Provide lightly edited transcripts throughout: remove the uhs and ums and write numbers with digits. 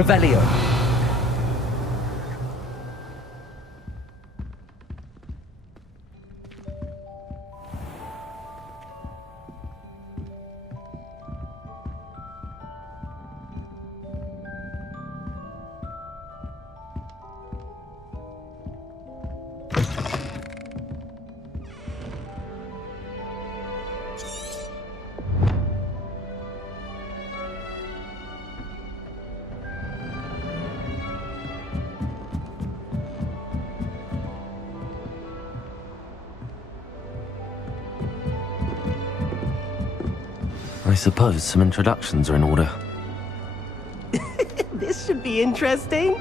Revelio. I suppose some introductions are in order. This should be interesting.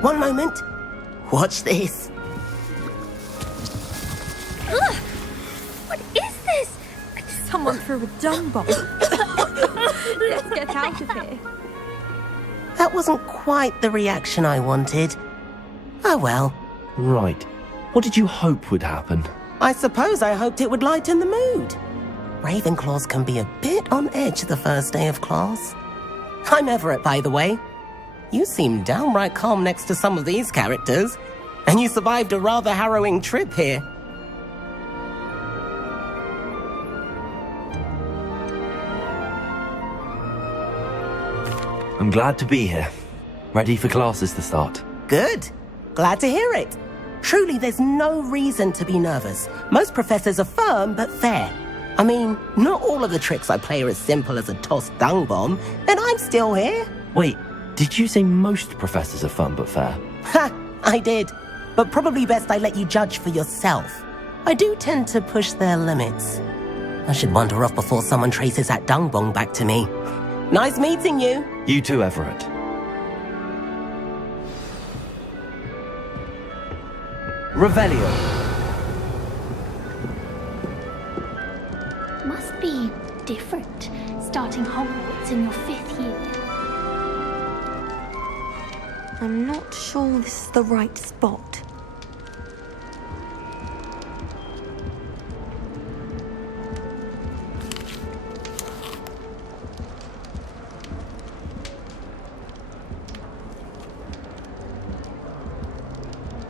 One moment. Watch this. Ugh! What is this? Someone threw a dung bomb. Let's get out of here. That wasn't quite the reaction I wanted. Oh well. Right. What did you hope would happen? I suppose I hoped it would lighten the mood. Ravenclaws can be a bit on edge the first day of class. I'm Everett, by the way. You seem downright calm next to some of these characters, and you survived a rather harrowing trip here. I'm glad to be here. Ready for classes to start. Good. Glad to hear it. Truly, there's no reason to be nervous. Most professors are firm but fair. I mean, not all of the tricks I play are as simple as a tossed dung bomb, and I'm still here. Wait, did you say most professors are fun but fair? Ha! I did. But probably best I let you judge for yourself. I do tend to push their limits. I should wander off before someone traces that dung bomb back to me. Nice meeting you. You too, Everett. Revelio. Must be different, starting Hogwarts in your 5th year. I'm not sure this is the right spot.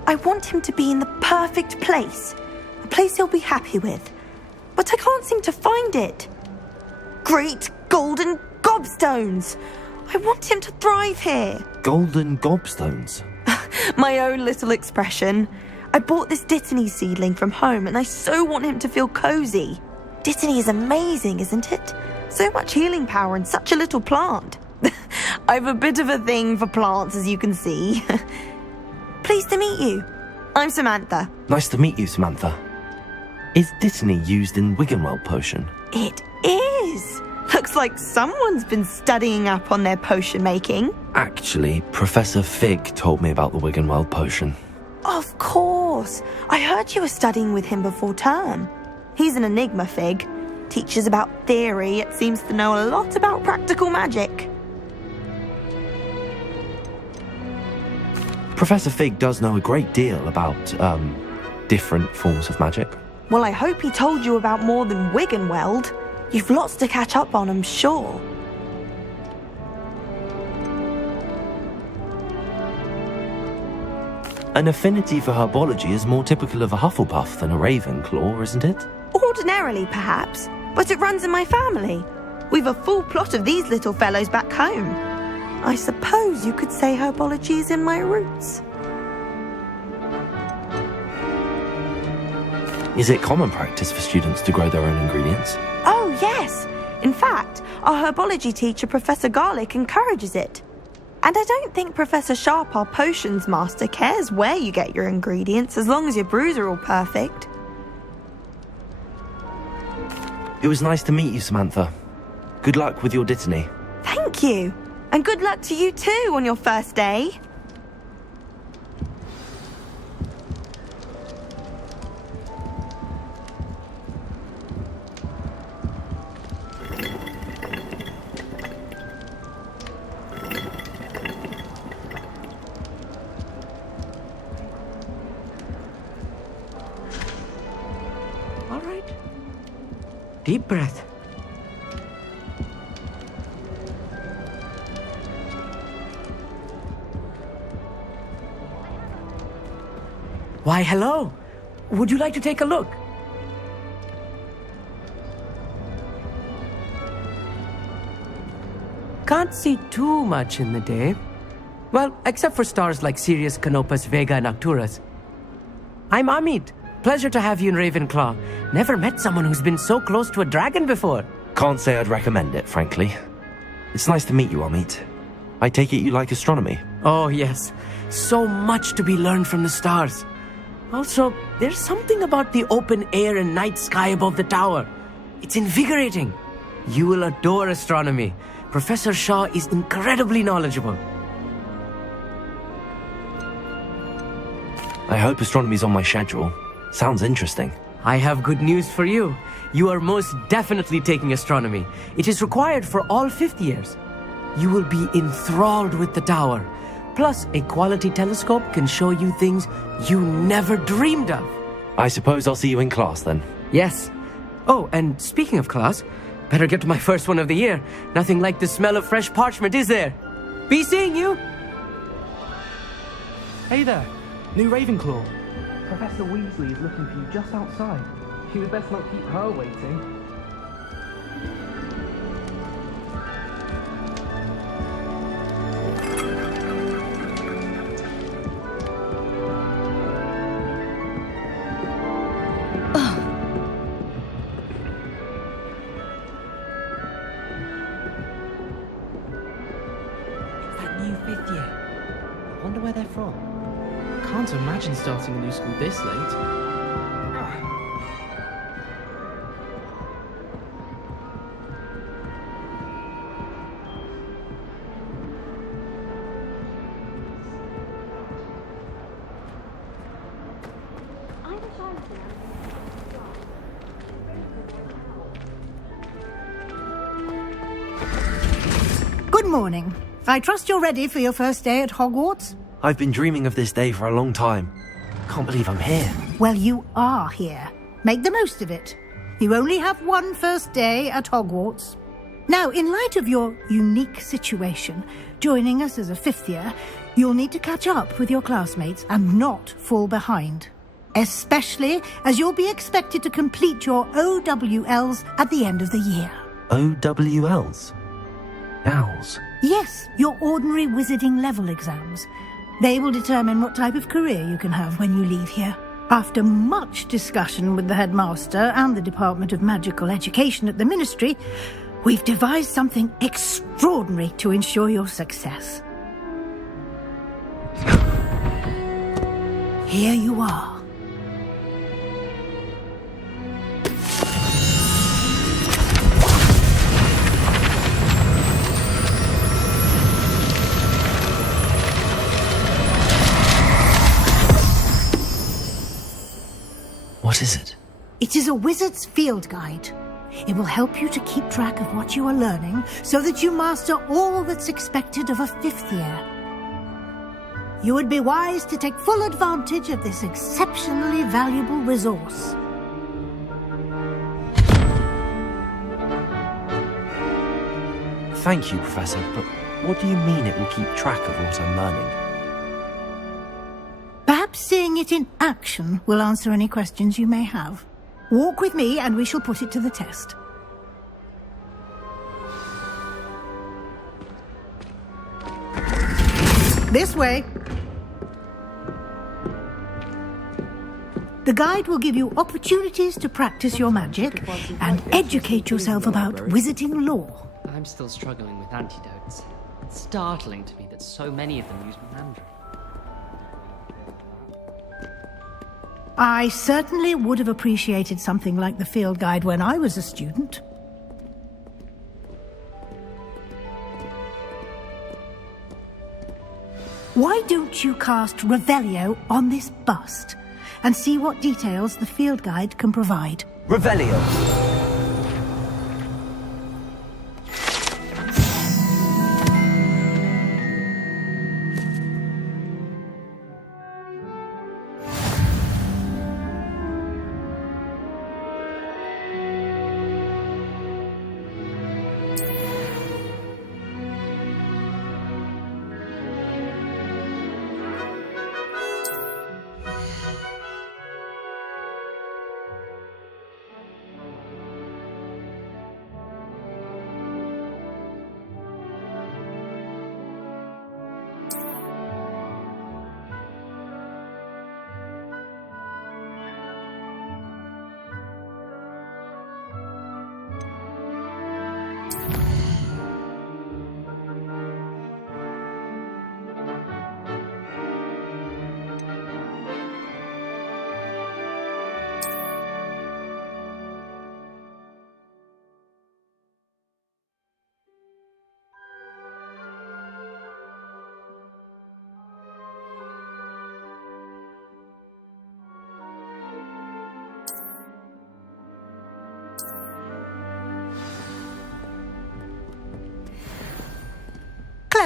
I want him to be in the perfect place. A place he'll be happy with. But I can't seem to find it. Great golden gobstones! I want him to thrive here. Golden gobstones? My own little expression. I bought this Dittany seedling from home and I so want him to feel cozy. Dittany is amazing, isn't it? So much healing power in such a little plant. I've a bit of a thing for plants, as you can see. Pleased to meet you. I'm Samantha. Nice to meet you, Samantha. Is Dittany used in Wiggenweld potion? It is. Looks like someone's been studying up on their potion making. Actually, Professor Fig told me about the Wiggenweld potion. Of course. I heard you were studying with him before term. He's an enigma, Fig. Teaches about theory, yet seems to know a lot about practical magic. Professor Fig does know a great deal about, different forms of magic. Well, I hope he told you about more than Wiggenweld. You've lots to catch up on, I'm sure. An affinity for herbology is more typical of a Hufflepuff than a Ravenclaw, isn't it? Ordinarily, perhaps, but it runs in my family. We've a full plot of these little fellows back home. I suppose you could say herbology is in my roots. Is it common practice for students to grow their own ingredients? Oh, yes. In fact, our herbology teacher, Professor Garlick, encourages it. And I don't think Professor Sharp, our potions master, cares where you get your ingredients as long as your brews are all perfect. It was nice to meet you, Samantha. Good luck with your Dittany. Thank you. And good luck to you too on your first day. Deep breath. Why, hello. Would you like to take a look? Can't see too much in the day. Well, except for stars like Sirius, Canopus, Vega, and Arcturus. I'm Amit. Pleasure to have you in Ravenclaw. Never met someone who's been so close to a dragon before. Can't say I'd recommend it, frankly. It's nice to meet you, Amit. I take it you like astronomy. Oh, yes. So much to be learned from the stars. Also, there's something about the open air and night sky above the tower. It's invigorating. You will adore astronomy. Professor Shaw is incredibly knowledgeable. I hope astronomy's on my schedule. Sounds interesting. I have good news for you. You are most definitely taking astronomy. It is required for all fifth years. You will be enthralled with the tower. Plus, a quality telescope can show you things you never dreamed of. I suppose I'll see you in class then. Yes. Oh, and speaking of class, better get to my first one of the year. Nothing like the smell of fresh parchment, is there? Be seeing you! Hey there, new Ravenclaw. Professor Weasley is looking for you just outside. You had best not keep her waiting. That new fifth year. I wonder where they're from. Can't imagine starting a new school this late. Good morning. I trust you're ready for your first day at Hogwarts? I've been dreaming of this day for a long time. Can't believe I'm here. Well, you are here. Make the most of it. You only have one first day at Hogwarts. Now, in light of your unique situation, joining us as a fifth year, you'll need to catch up with your classmates and not fall behind. Especially as you'll be expected to complete your OWLs at the end of the year. OWLs? Owls? Yes, your ordinary wizarding level exams. They will determine what type of career you can have when you leave here. After much discussion with the headmaster and the Department of Magical Education at the Ministry, we've devised something extraordinary to ensure your success. Here you are. What is it? It is a wizard's field guide. It will help you to keep track of what you are learning so that you master all that's expected of a fifth year. You would be wise to take full advantage of this exceptionally valuable resource. Thank you, Professor, but what do you mean it will keep track of what I'm learning? Perhaps seeing it in action will answer any questions you may have. Walk with me and we shall put it to the test. This way. The guide will give you opportunities to practice your magic and educate yourself about wizarding lore. I'm still struggling with antidotes. It's startling to me that so many of them use Mandarin. I certainly would have appreciated something like the field guide when I was a student. Why don't you cast Revelio on this bust and see what details the field guide can provide? Revelio.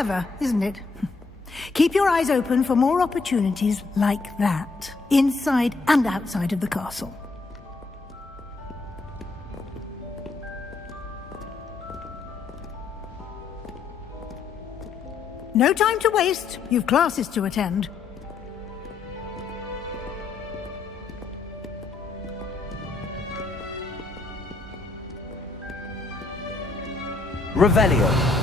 Clever, isn't it? Keep your eyes open for more opportunities like that, inside and outside of the castle. No time to waste. You've classes to attend. Revelio.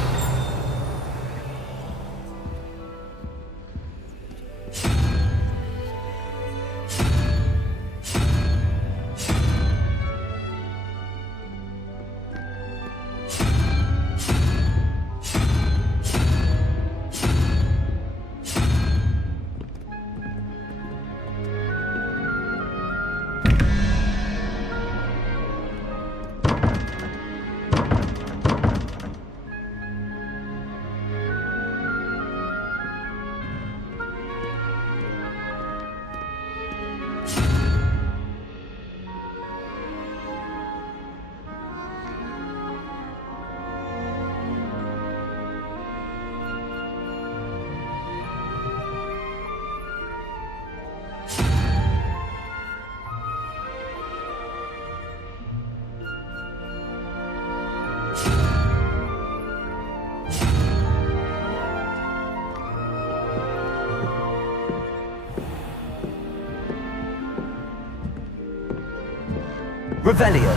Revelio.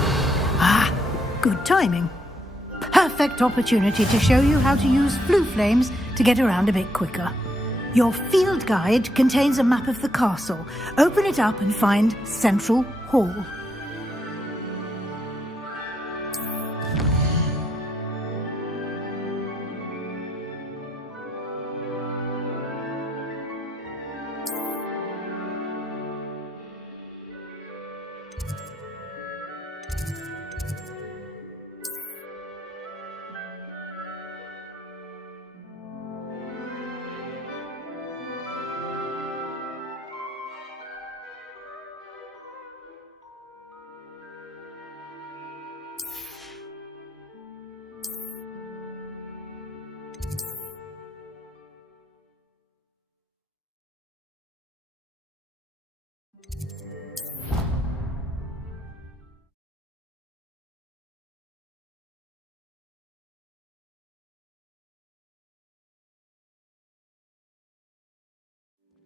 Ah, good timing. Perfect opportunity to show you how to use flue flames to get around a bit quicker. Your field guide contains a map of the castle. Open it up and find Central Hall.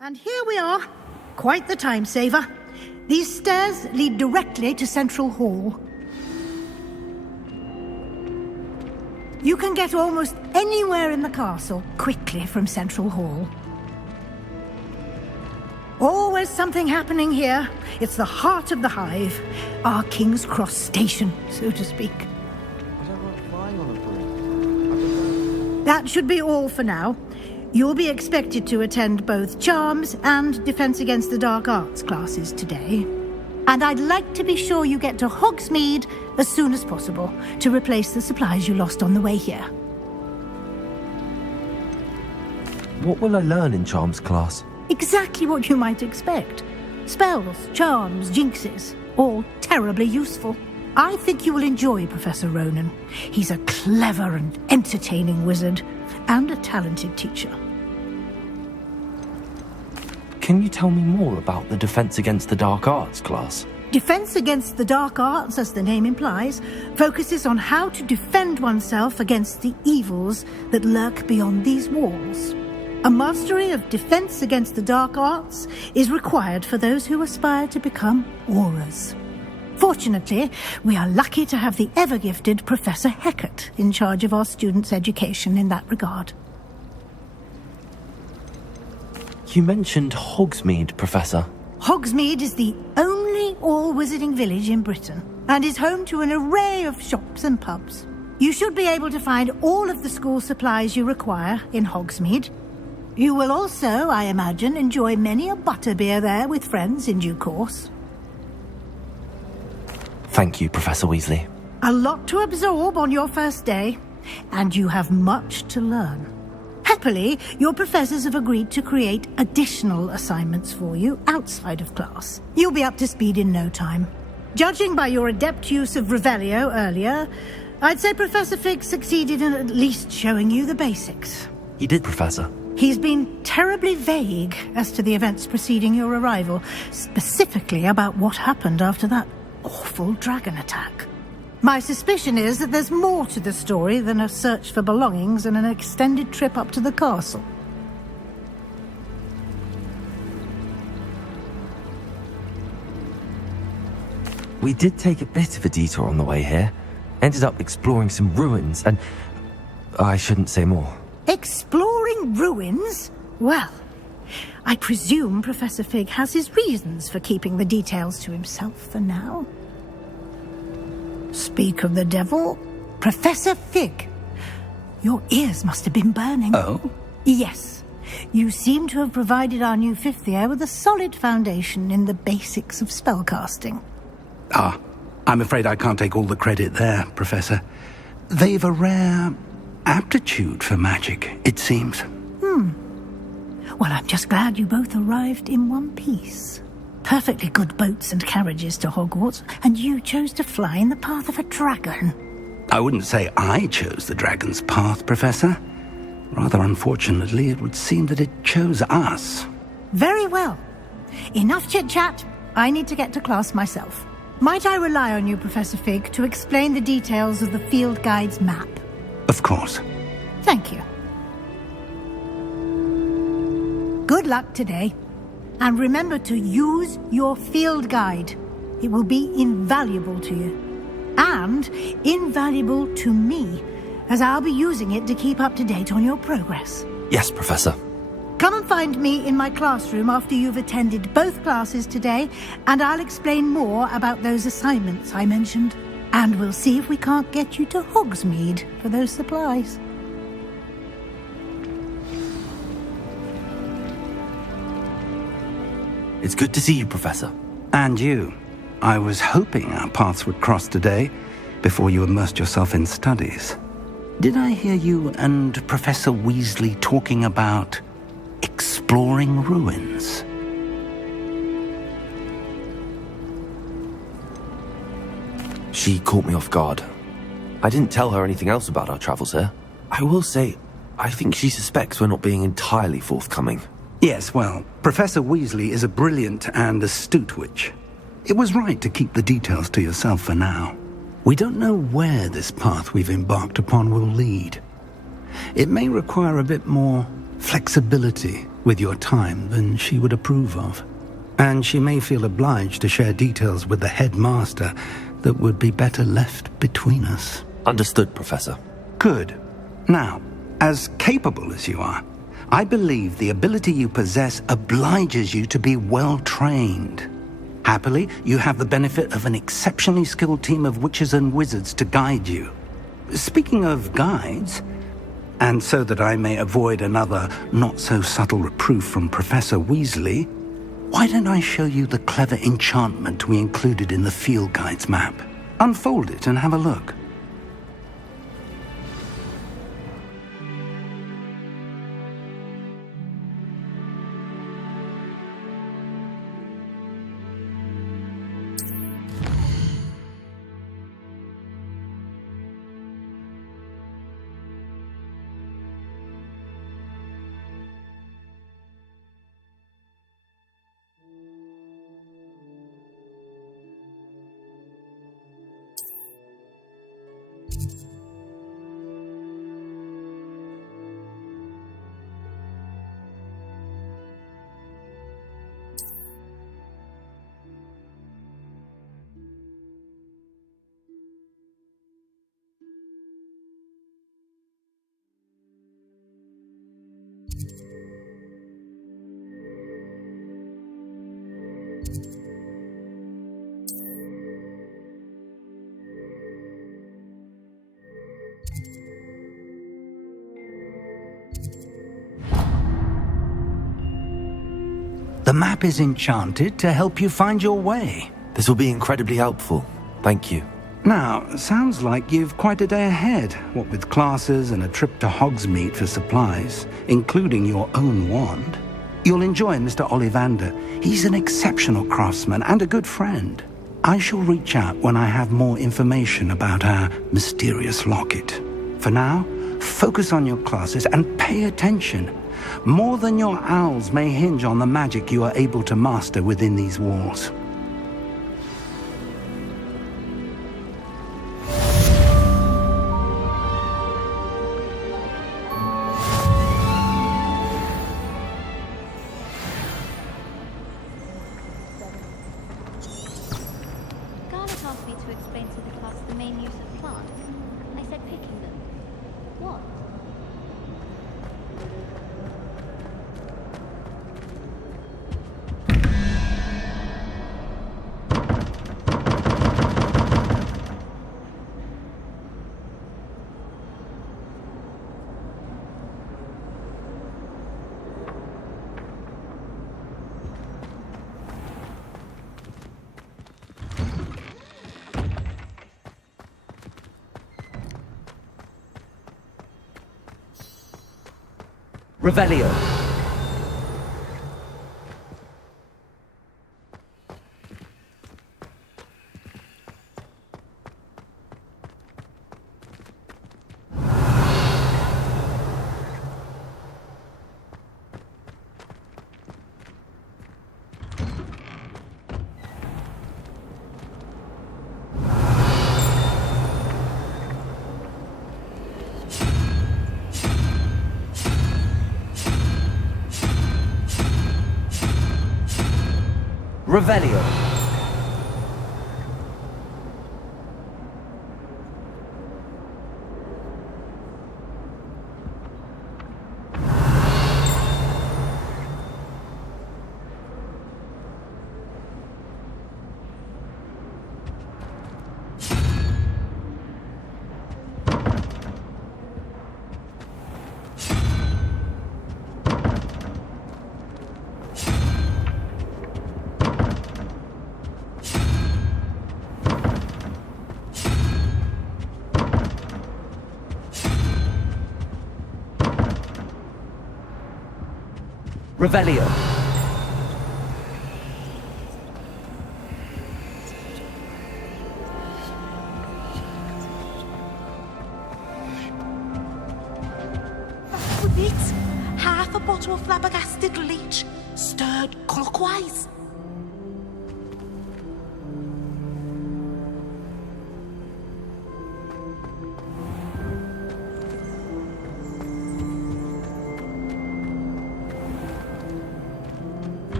And here we are. Quite the time saver. These stairs lead directly to Central Hall. You can get almost anywhere in the castle quickly from Central Hall. Always something happening here. It's the heart of the hive. Our King's Cross station, so to speak. That should be all for now. You'll be expected to attend both Charms and Defense Against the Dark Arts classes today. And I'd like to be sure you get to Hogsmeade as soon as possible to replace the supplies you lost on the way here. What will I learn in Charms class? Exactly what you might expect. Spells, charms, jinxes, all terribly useful. I think you will enjoy Professor Ronan. He's a clever and entertaining wizard, and a talented teacher. Can you tell me more about the Defense Against the Dark Arts class? Defense Against the Dark Arts, as the name implies, focuses on how to defend oneself against the evils that lurk beyond these walls. A mastery of Defense Against the Dark Arts is required for those who aspire to become Aurors. Fortunately, we are lucky to have the ever-gifted Professor Hecat in charge of our students' education in that regard. You mentioned Hogsmeade, Professor. Hogsmeade is the only all-wizarding village in Britain and is home to an array of shops and pubs. You should be able to find all of the school supplies you require in Hogsmeade. You will also, I imagine, enjoy many a butterbeer there with friends in due course. Thank you, Professor Weasley. A lot to absorb on your first day, and you have much to learn. Happily, your professors have agreed to create additional assignments for you outside of class. You'll be up to speed in no time. Judging by your adept use of Revelio earlier, I'd say Professor Fig succeeded in at least showing you the basics. He did, Professor. He's been terribly vague as to the events preceding your arrival, specifically about what happened after that awful dragon attack. My suspicion is that there's more to the story than a search for belongings and an extended trip up to the castle. We did take a bit of a detour on the way here. Ended up exploring some ruins and... I shouldn't say more. Exploring ruins? Well, I presume Professor Fig has his reasons for keeping the details to himself for now. Speak of the devil, Professor Fig. Your ears must have been burning. Oh? Yes. You seem to have provided our new fifth year with a solid foundation in the basics of spellcasting. Ah, I'm afraid I can't take all the credit there, Professor. They've a rare aptitude for magic, it seems. Well, I'm just glad you both arrived in one piece. Perfectly good boats and carriages to Hogwarts, and you chose to fly in the path of a dragon. I wouldn't say I chose the dragon's path, Professor. Rather unfortunately, it would seem that it chose us. Very well. Enough chit-chat. I need to get to class myself. Might I rely on you, Professor Fig, to explain the details of the field guide's map? Of course. Thank you. Good luck today. And remember to use your field guide. It will be invaluable to you. And invaluable to me, as I'll be using it to keep up to date on your progress. Yes, Professor. Come and find me in my classroom after you've attended both classes today, and I'll explain more about those assignments I mentioned. And we'll see if we can't get you to Hogsmeade for those supplies. It's good to see you, Professor. And you. I was hoping our paths would cross today, before you immersed yourself in studies. Did I hear you and Professor Weasley talking about exploring ruins? She caught me off guard. I didn't tell her anything else about our travels here. I will say, I think she suspects we're not being entirely forthcoming. Yes, well, Professor Weasley is a brilliant and astute witch. It was right to keep the details to yourself for now. We don't know where this path we've embarked upon will lead. It may require a bit more flexibility with your time than she would approve of. And she may feel obliged to share details with the headmaster that would be better left between us. Understood, Professor. Good. Now, as capable as you are, I believe the ability you possess obliges you to be well-trained. Happily, you have the benefit of an exceptionally skilled team of witches and wizards to guide you. Speaking of guides, and so that I may avoid another not-so-subtle reproof from Professor Weasley, why don't I show you the clever enchantment we included in the field guide's map? Unfold it and have a look. The map is enchanted to help you find your way. This will be incredibly helpful. Thank you. Now, sounds like you've quite a day ahead, what with classes and a trip to Hogsmeade for supplies, including your own wand. You'll enjoy Mr. Ollivander. He's an exceptional craftsman and a good friend. I shall reach out when I have more information about our mysterious locket. For now, focus on your classes and pay attention. More than your owls may hinge on the magic you are able to master within these walls. Garlic asked me to explain to the class the main use of plants. I said picking them. What? Revelio. Revelio. Revelio. That's it. Half a bottle of flabbergasted leech, stirred clockwise.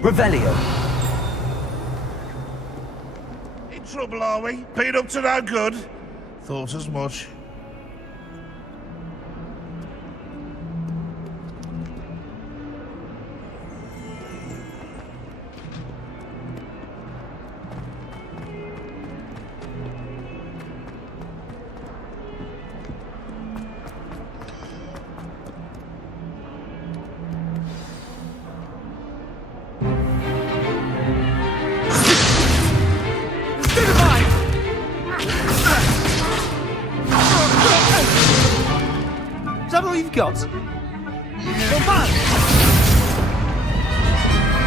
Revelio. In trouble, are we? Been up to no good? Thought as much. Is that all you've got?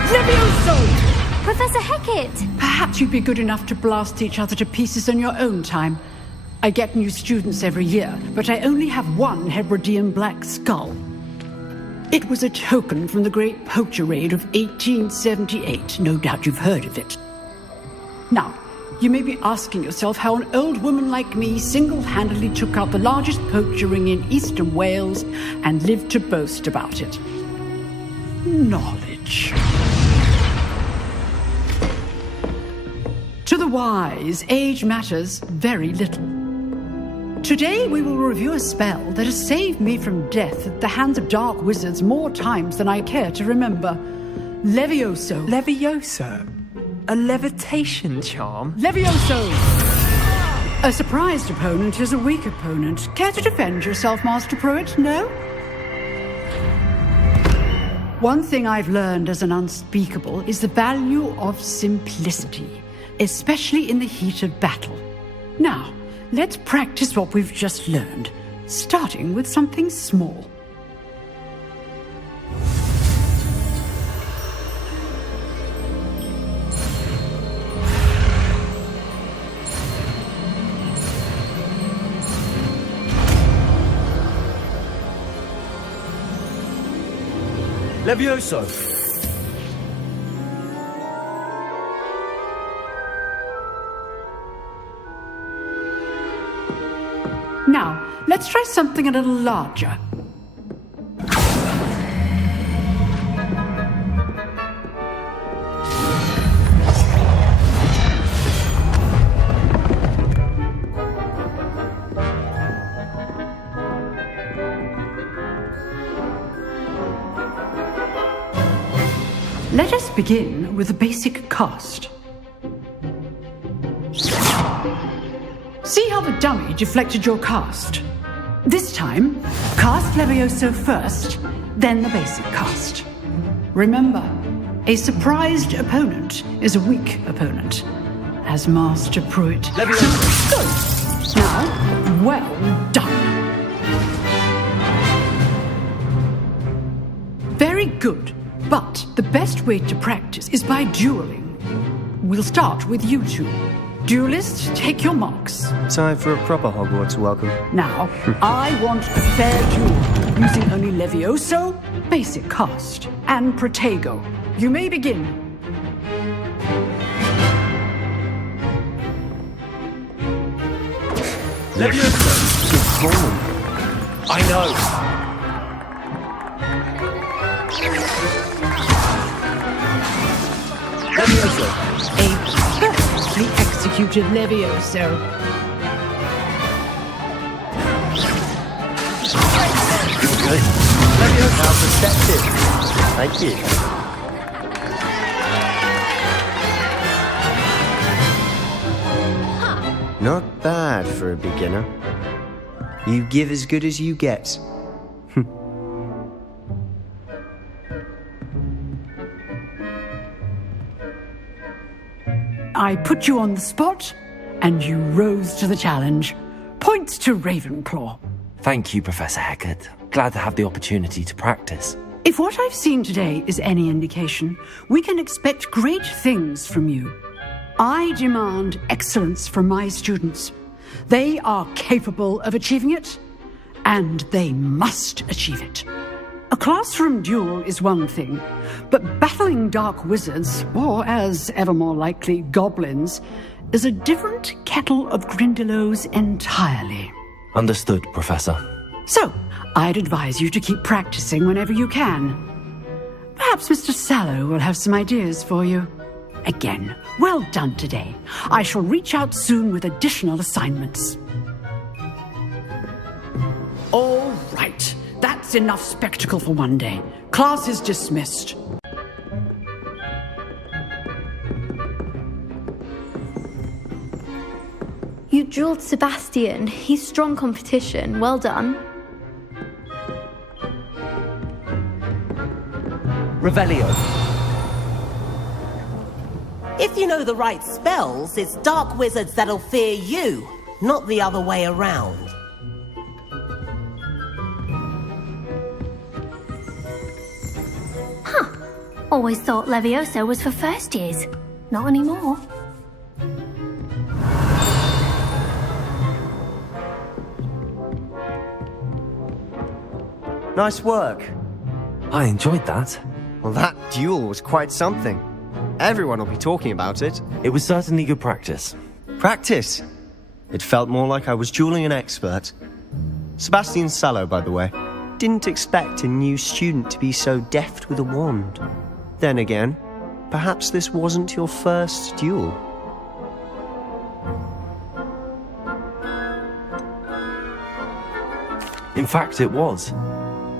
Levioso! Professor Hecat! Perhaps you'd be good enough to blast each other to pieces in your own time. I get new students every year, but I only have one Hebridean black skull. It was a token from the Great Poacher Raid of 1878. No doubt you've heard of it. Now, you may be asking yourself how an old woman like me single-handedly took out the largest poacher ring in eastern Wales and lived to boast about it. Knowledge. To the wise, age matters very little. Today we will review a spell that has saved me from death at the hands of dark wizards more times than I care to remember. Levioso. Levioso? A levitation charm? Levioso! A surprised opponent is a weak opponent. Care to defend yourself, Master Pruitt? No? One thing I've learned as an unspeakable is the value of simplicity, especially in the heat of battle. Now, let's practice what we've just learned, starting with something small. Levioso! Now, let's try something a little larger. Let us begin with the basic cast. See how the dummy deflected your cast? This time, cast Levioso first, then the basic cast. Remember, a surprised opponent is a weak opponent, as Master Pruitt. Levioso! Good. Now, well done. Very good. But the best way to practice is by dueling. We'll start with you two. Duelists, take your marks. Time for a proper Hogwarts welcome. Now, I want a fair duel, using only Levioso, basic cast, and Protego. You may begin. Levioso! Good morning. I know! Levioso! A perfectly executed Levioso. Good. Levioso! How perceptive. Thank you. Not bad for a beginner. You give as good as you get. I put you on the spot, and you rose to the challenge. Points to Ravenclaw. Thank you, Professor Hecat. Glad to have the opportunity to practice. If what I've seen today is any indication, we can expect great things from you. I demand excellence from my students. They are capable of achieving it, and they must achieve it. A classroom duel is one thing, but battling dark wizards, or as ever more likely, goblins, is a different kettle of Grindylows entirely. Understood, Professor. So, I'd advise you to keep practicing whenever you can. Perhaps Mr. Sallow will have some ideas for you. Again, well done today. I shall reach out soon with additional assignments. All right. That's enough spectacle for one day. Class is dismissed. You dueled Sebastian. He's strong competition. Well done. Revelio. If you know the right spells, it's dark wizards that'll fear you, not the other way around. Always thought Levioso was for first years. Not anymore. Nice work. I enjoyed that. Well, that duel was quite something. Everyone will be talking about it. It was certainly good practice. Practice? It felt more like I was dueling an expert. Sebastian Sallow, by the way. Didn't expect a new student to be so deft with a wand. Then again, perhaps this wasn't your first duel. In fact, it was.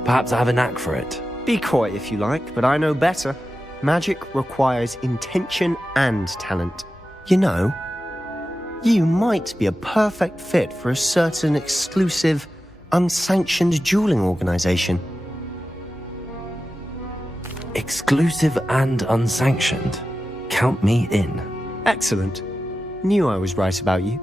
Perhaps I have a knack for it. Be coy if you like, but I know better. Magic requires intention and talent. You know, you might be a perfect fit for a certain exclusive, unsanctioned dueling organization. Exclusive and unsanctioned. Count me in. Excellent. Knew I was right about you.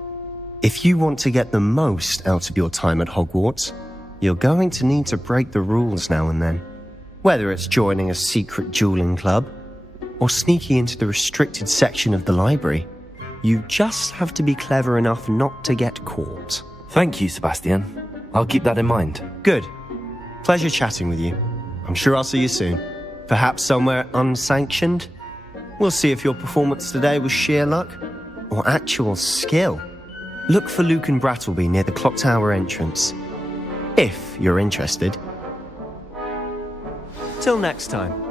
If you want to get the most out of your time at Hogwarts, you're going to need to break the rules now and then. Whether it's joining a secret dueling club, or sneaking into the restricted section of the library, you just have to be clever enough not to get caught. Thank you, Sebastian. I'll keep that in mind. Good. Pleasure chatting with you. I'm sure I'll see you soon. Perhaps somewhere unsanctioned? We'll see if your performance today was sheer luck or actual skill. Look for Lucan Brattleby near the clock tower entrance. If you're interested. Till next time.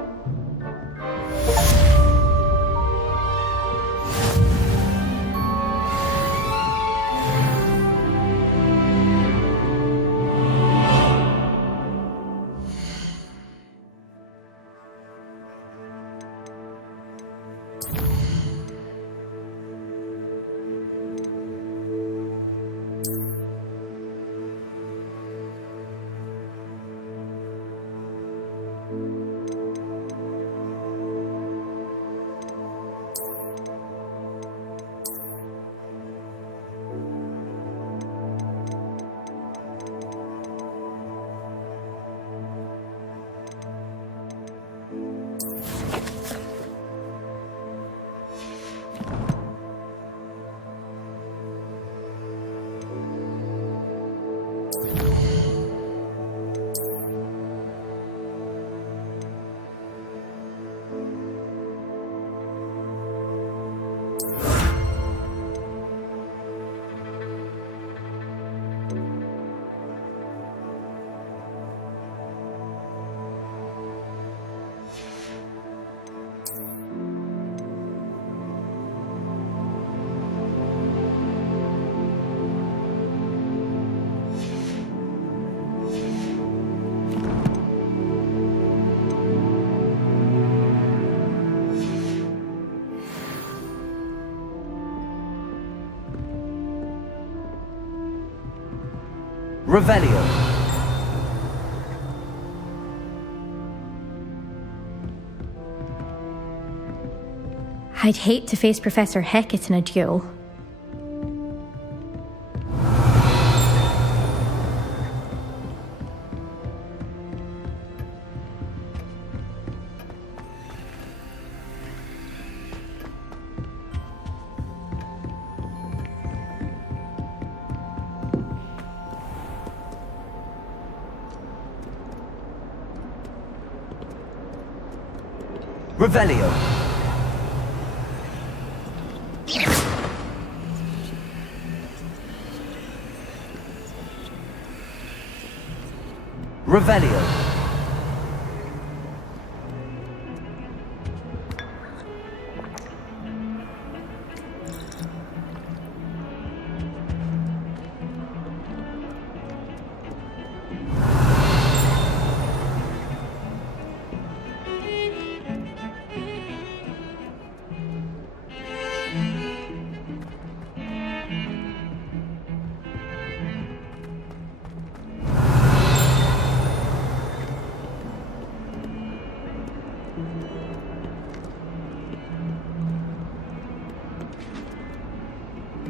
Revelio. I'd hate to face Professor Hecat in a duel. Revelio. Revelio.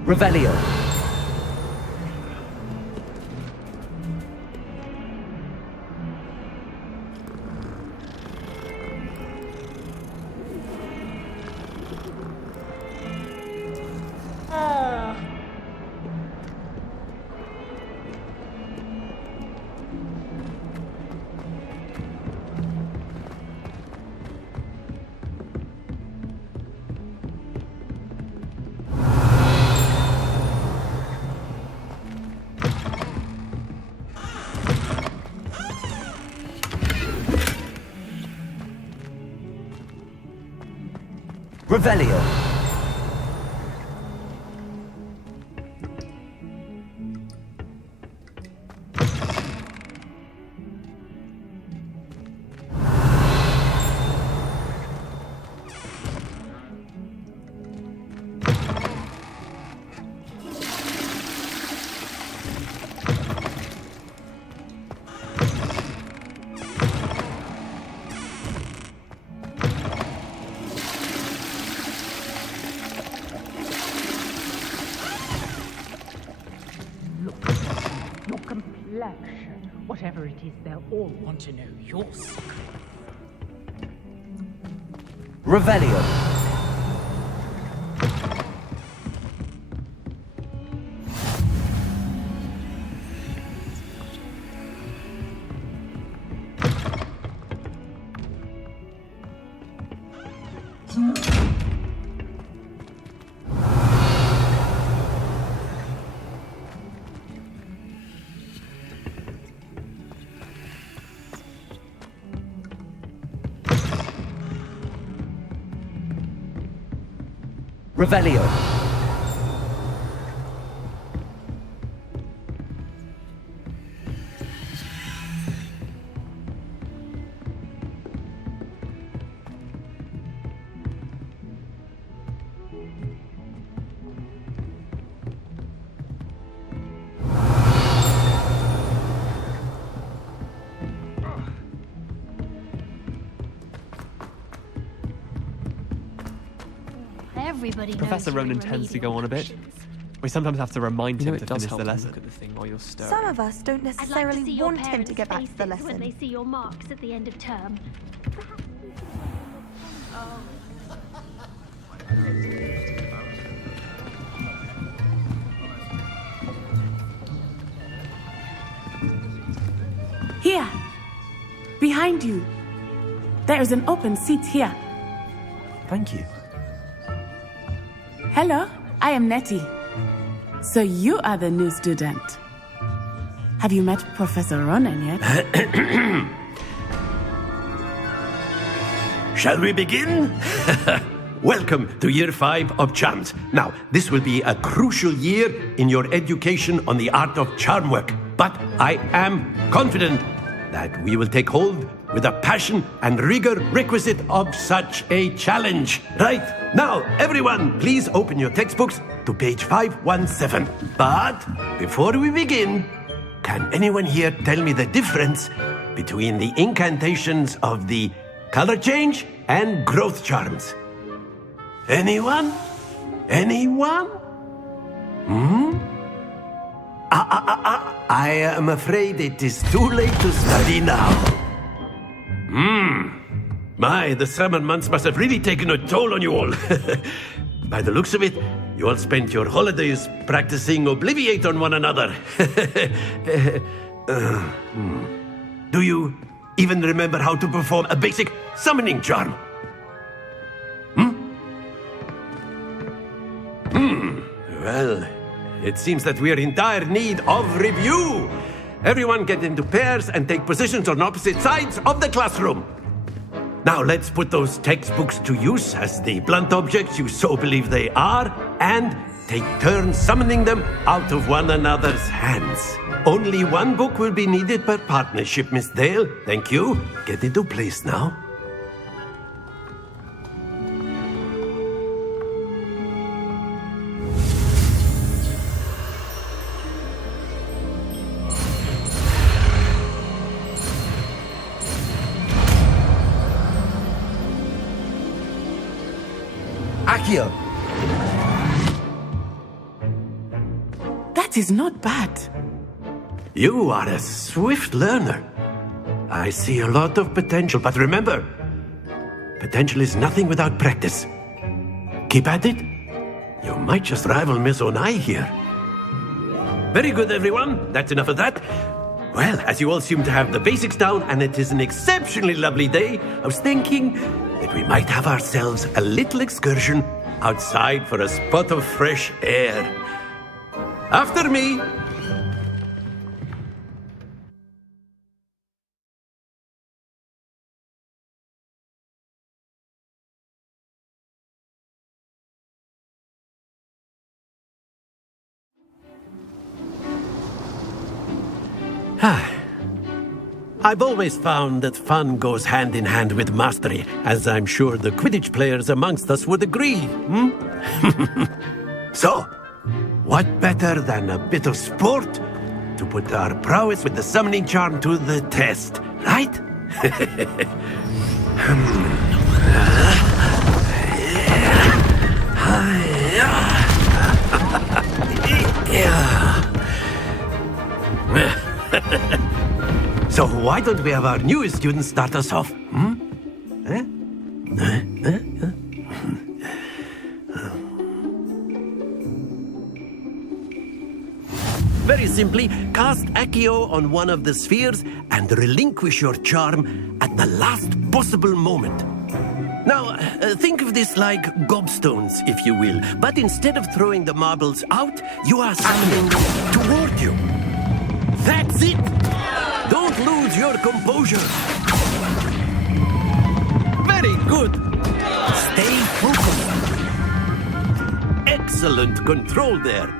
Revelio. Revelio. Whatever it is, they'll all want to know your secret. Revelio. Revelio. Everybody knows Professor you're Ronan in tends to remedial go on a bit. functions. We sometimes have to remind him it to does finish help the to lesson. look at the thing while you're stirring. Some of us don't I'd like to necessarily see your want him parents' to get back to the faces when they lesson. see your marks at the end of term. Here, behind you. There is an open seat here. Thank you. Hello, I am Nettie. So you are the new student. Have you met Professor Ronan yet? Shall we begin? Welcome to Year 5 of Charms. Now, this will be a crucial year in your education on the art of charm work. But I am confident that we will take hold with the passion and rigor requisite of such a challenge. Right, now, everyone, please open your textbooks to page 517. But before we begin, can anyone here tell me the difference between the incantations of the color change and growth charms? Anyone? Anyone? I am afraid it is too late to study now. My, the summer months must have really taken a toll on you all. By the looks of it, you all spent your holidays practicing Obliviate on one another. Do you even remember how to perform a basic summoning charm? Well, it seems that we are in dire need of review. Everyone get into pairs and take positions on opposite sides of the classroom. Now let's put those textbooks to use as the blunt objects you so believe they are, and take turns summoning them out of one another's hands. Only one book will be needed per partnership, Miss Dale. Thank you. Get into place now. Accio! That is not bad. You are a swift learner. I see a lot of potential, but remember, potential is nothing without practice. Keep at it. You might just rival Miss Onai here. Very good, everyone. That's enough of that. Well, as you all seem to have the basics down, and it is an exceptionally lovely day, I was thinking that we might have ourselves a little excursion outside for a spot of fresh air. After me. I've always found that fun goes hand in hand with mastery, as I'm sure the Quidditch players amongst us would agree. So, what better than a bit of sport to put our prowess with the summoning charm to the test, right? So why don't we have our newest student start us off? Very simply, cast Accio on one of the spheres and relinquish your charm at the last possible moment. Now, think of this like gobstones, if you will, but instead of throwing the marbles out, you are summoning them toward you. That's it! Don't lose your composure. Very good. Stay focused. excellent control there.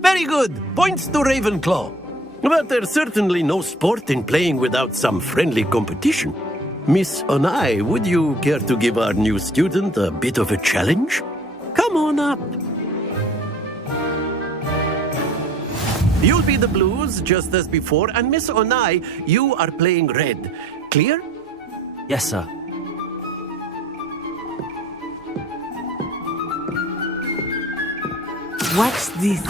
Very good. Points to Ravenclaw. But there's certainly no sport in playing without some friendly competition. Miss Onai, would you care to give our new student a bit of a challenge? Come on up. You'll be the blues, just as before, and Miss Onai, you are playing red. Clear? Yes, sir. Watch this.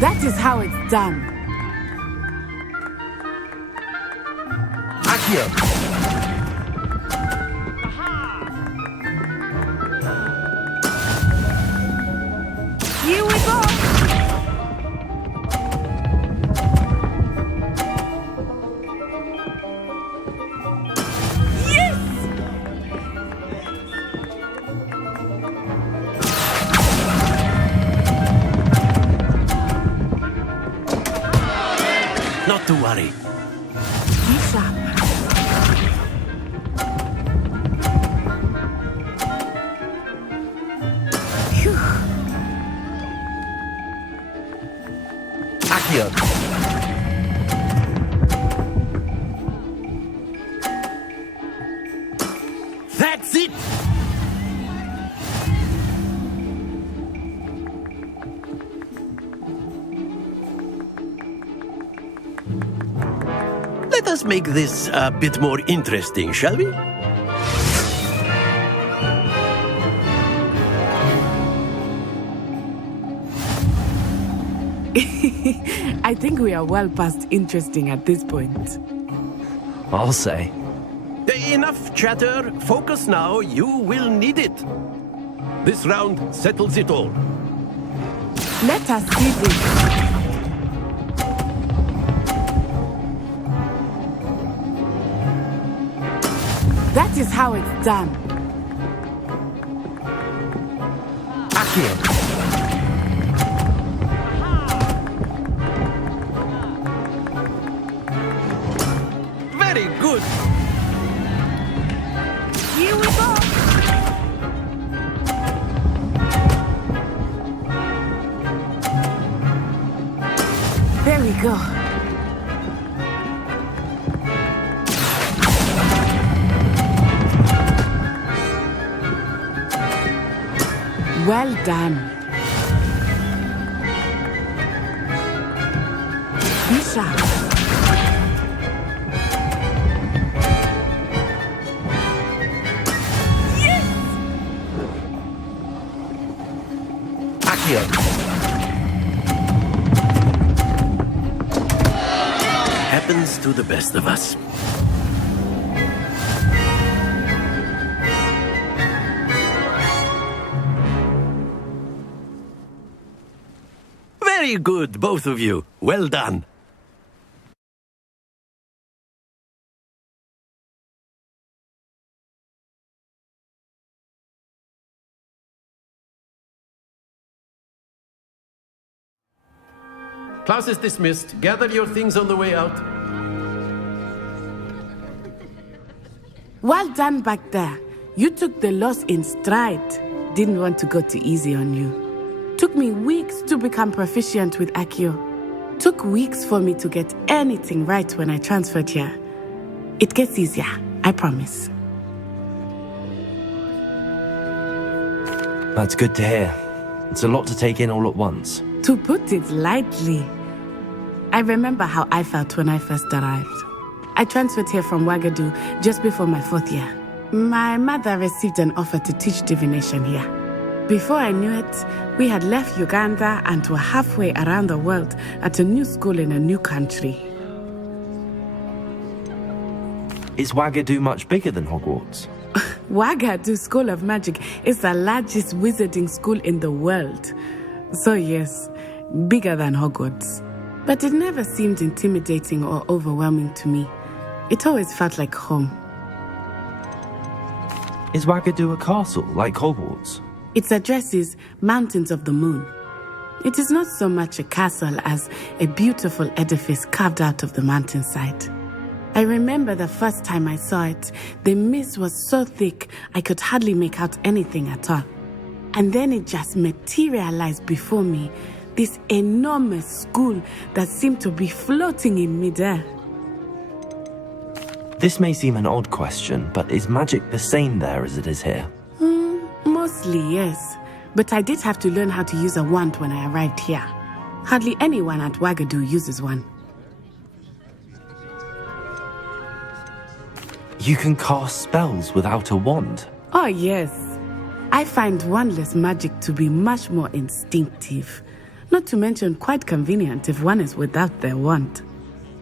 That is how it's done. Accio! Here we go! Yes! Not to worry. Lisa. Accio! That's it! Let us make this a bit more interesting, shall we? I think we are well past interesting at this point. I'll say. Enough chatter. Focus now. You will need it. This round settles it all. Let us see this. That is how it's done. Accio! Very good. Here we go. There we go. Well done. Bishop. Happens to the best of us. Very good, both of you. Well done. Class is dismissed. Gather your things on the way out. Well done back there. You took the loss in stride. Didn't want to go too easy on you. Took me weeks to become proficient with Accio. Took weeks for me to get anything right when I transferred here. It gets easier, I promise. That's good to hear. It's a lot to take in all at once. To put it lightly, I remember how I felt when I first arrived. I transferred here from Wagadu just before my 4th year. My mother received an offer to teach divination here. Before I knew it, we had left Uganda and were halfway around the world at a new school in a new country. Is Wagadu much bigger than Hogwarts? Wagadu School of Magic is the largest wizarding school in the world. So yes, bigger than Hogwarts. But it never seemed intimidating or overwhelming to me. It always felt like home. Is Wagadu a castle like Hogwarts? Its address is Mountains of the Moon. It is not so much a castle as a beautiful edifice carved out of the mountainside. I remember the first time I saw it, the mist was so thick I could hardly make out anything at all. And then it just materialized before me, this enormous school that seemed to be floating in midair. This may seem an odd question, but is magic the same there as it is here? Mostly, yes. But I did have to learn how to use a wand when I arrived here. Hardly anyone at Wagadu uses one. You can cast spells without a wand? Oh, yes. I find wandless magic to be much more instinctive. Not to mention quite convenient if one is without their wand.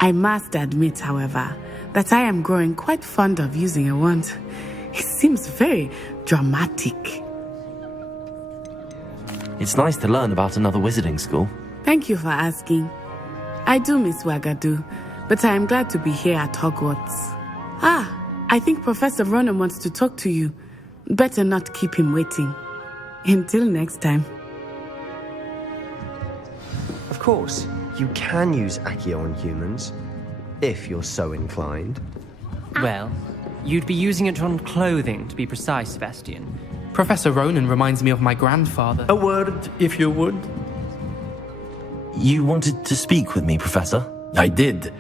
I must admit, however, that I am growing quite fond of using a wand. It seems very dramatic. It's nice to learn about another wizarding school. Thank you for asking. I do miss Wagadu, but I am glad to be here at Hogwarts. I think Professor Ronen wants to talk to you. Better not keep him waiting. Until next time. Of course, you can use Accio on humans, if you're so inclined. Well, you'd be using it on clothing, to be precise, Sebastian. Professor Ronen reminds me of my grandfather. A word, if you would. You wanted to speak with me, Professor? I did.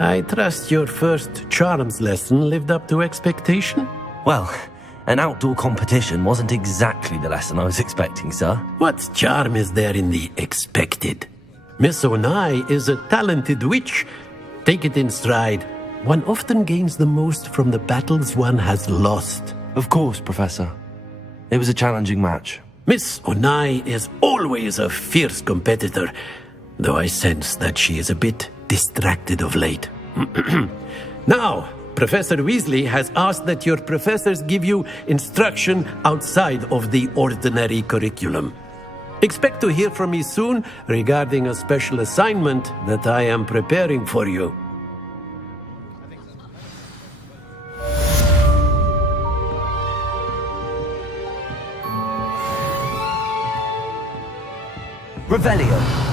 I trust your first charms lesson lived up to expectation? Well, an outdoor competition wasn't exactly the lesson I was expecting, sir. What charm is there in the expected? Miss Onai is a talented witch. Take it in stride. One often gains the most from the battles one has lost. Of course, Professor. It was a challenging match. Miss Onai is always a fierce competitor, though I sense that she is a bit distracted of late. Now, Professor Weasley has asked that your professors give you instruction outside of the ordinary curriculum. Expect to hear from me soon regarding a special assignment that I am preparing for you. Revelio.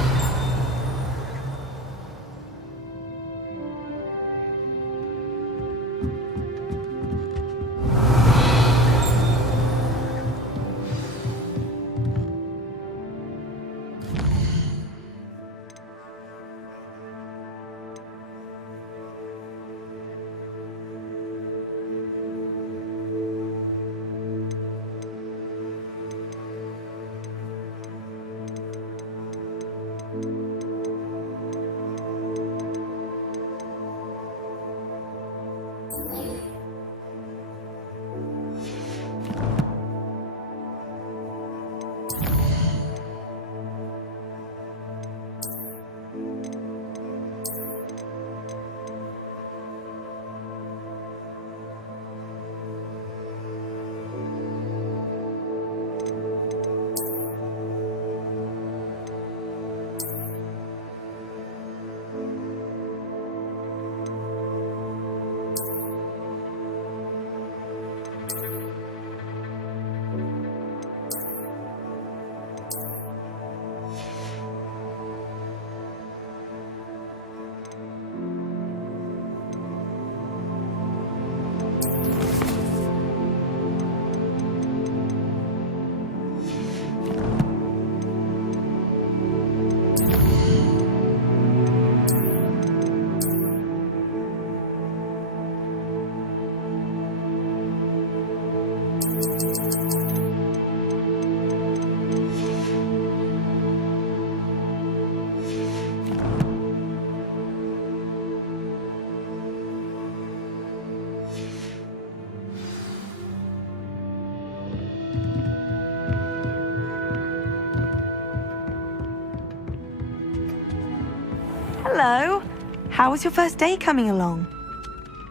Hello. How was your first day coming along?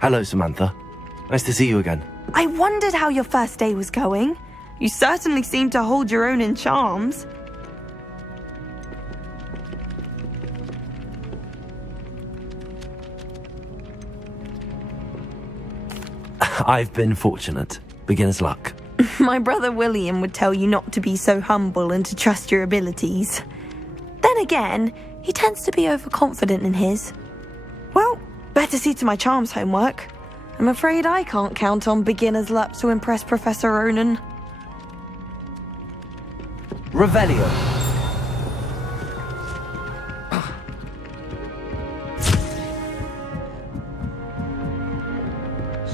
Hello, Samantha. Nice to see you again. I wondered how your first day was going. You certainly seem to hold your own in charms. I've been fortunate. Beginner's luck. My brother William would tell you not to be so humble and to trust your abilities. Then again, he tends to be overconfident in his. Well, better see to my charms homework. I'm afraid I can't count on beginner's luck to impress Professor Ronan. Revelio.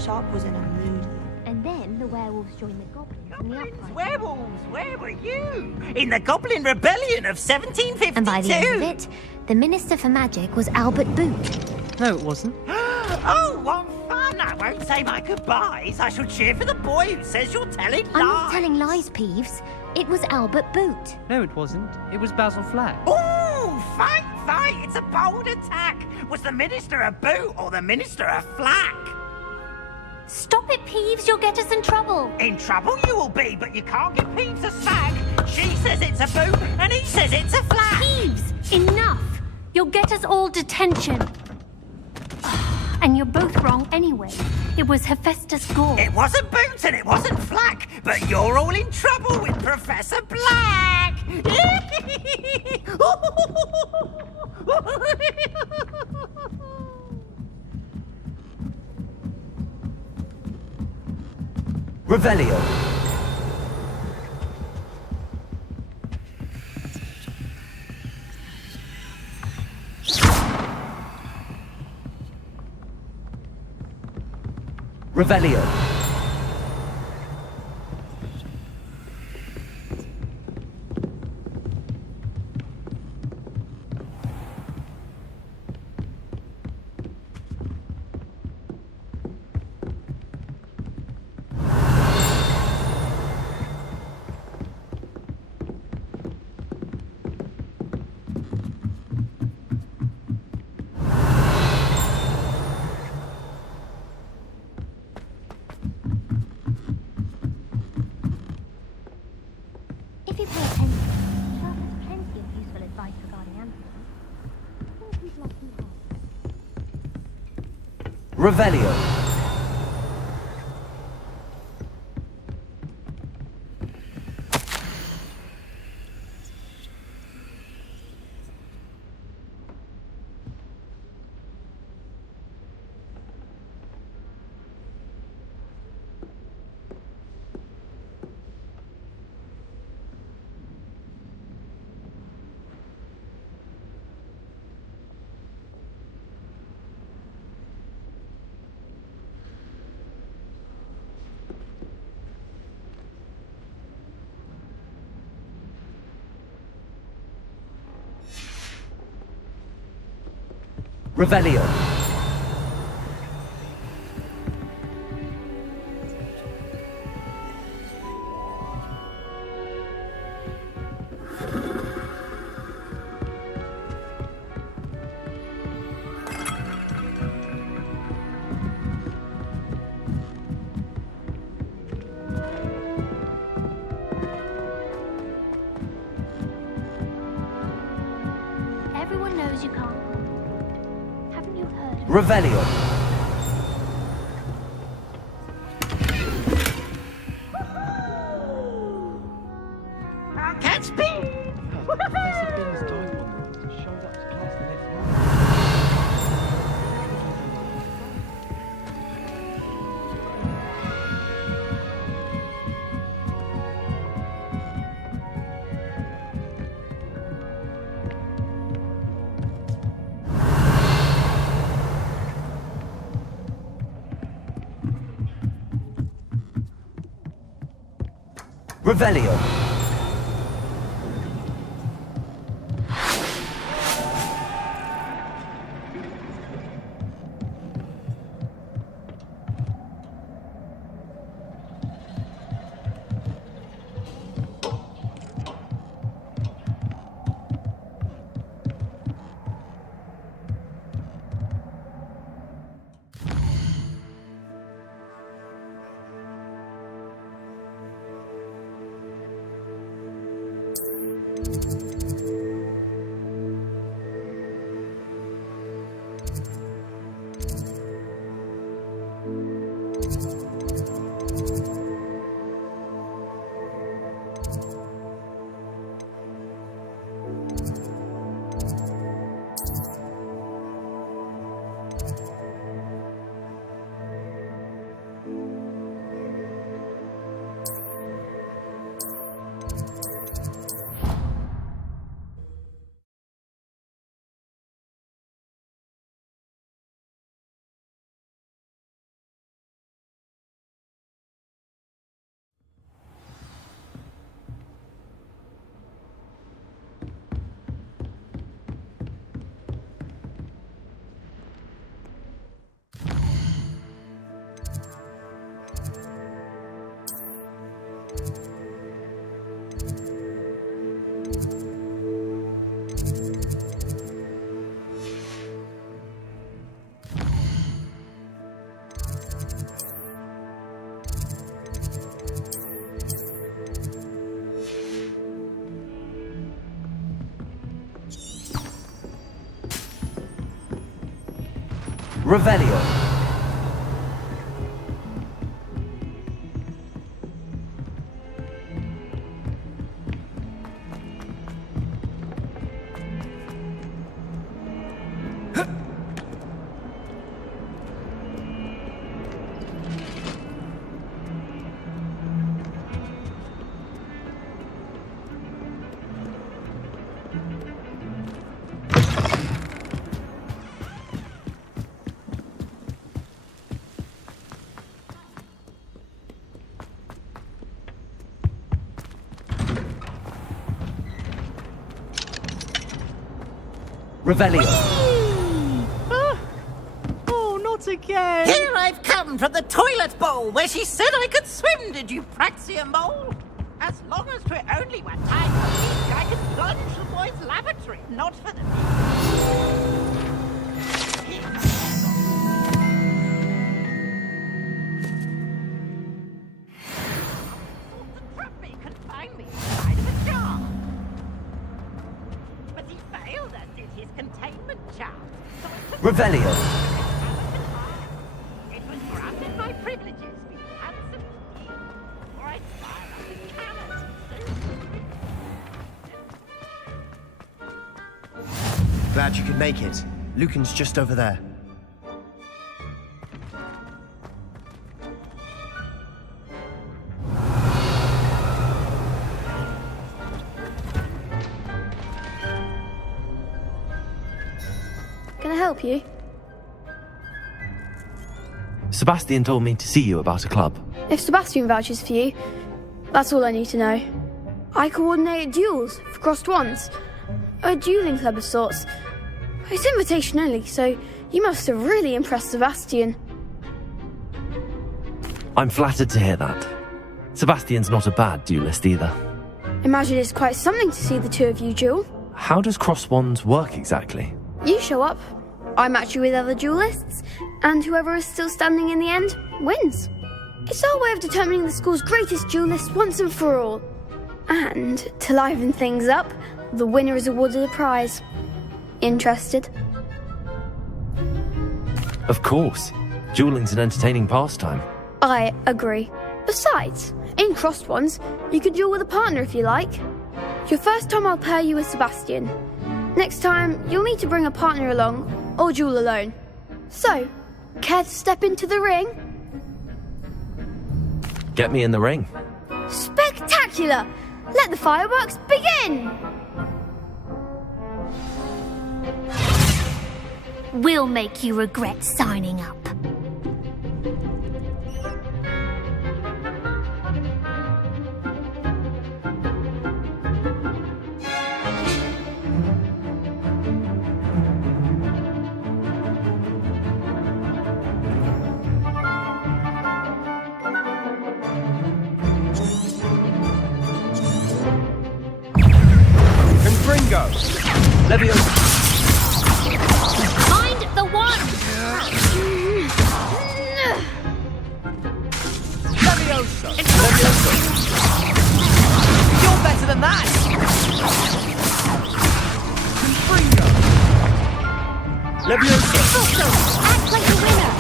Sharp was in a mood. And then the werewolves joined the goblins in the uprising. Werewolves, where were you? In the Goblin Rebellion of 1752. And by the end of it, the Minister for Magic was Albert Boot. No, it wasn't. Oh, what fun! I won't say my goodbyes. I shall cheer for the boy who says you're telling lies. I'm not telling lies, Peeves. It was Albert Boot. No, it wasn't. It was Basil Flack. Oh, fight! It's a bold attack. Was the Minister a boot or the Minister a flack? Stop it, Peeves. You'll get us in trouble. In trouble you will be, but you can't give Peeves a sack. She says it's a boot, and he says it's a flack. Peeves, enough. You'll get us all detention. And you're both wrong anyway. It was Hephaestus Gore. It wasn't Boot and it wasn't Flack, but you're all in trouble with Professor Black. Revelio. Revelio. If you pay attention, Sharp has plenty of useful advice regarding Anthony. I think he's lost some time. Revelio. Revelio. Everyone knows you can't. Haven't you heard? Revelio. Catch me! Professor Bing's diamond showed up to class the next morning. Revelio. Revelio. Revelio. Oh, not again. Here I've come from the toilet bowl where she said I could swim, did you Praxian mole? As long as 'twere only one time a week, I could plunge the boys' lavatory, not for the could find me inside of a jar. But he failed, as did his containment charm. So I took Revelio. It was granted my privileges, be handsome, or I'd fire up his cannon. Glad you could make it. Lucan's just over there. Can I help you? Sebastian told me to see you about a club. If Sebastian vouches for you, that's all I need to know. I coordinate duels for crossed wands. A dueling club of sorts. It's invitation only, so you must have really impressed Sebastian. I'm flattered to hear that. Sebastian's not a bad duelist either. Imagine it's quite something to see the two of you duel. How does cross wands work exactly? You show up, I match you with other duelists, and whoever is still standing in the end wins. It's our way of determining the school's greatest duelist once and for all. And to liven things up, the winner is awarded a prize. Interested? Of course. Dueling's an entertaining pastime. I agree. Besides, in crossed ones, you could duel with a partner if you like. Your first time I'll pair you with Sebastian. Next time, you'll need to bring a partner along, or duel alone. So, care to step into the ring? Get me in the ring. Spectacular! Let the fireworks begin! We'll make you regret signing up. Confringo! Leviosa! Mind the one! Leviosa! Leviosa! You're better than that! Confringo! Leviosa! Also, act like a winner!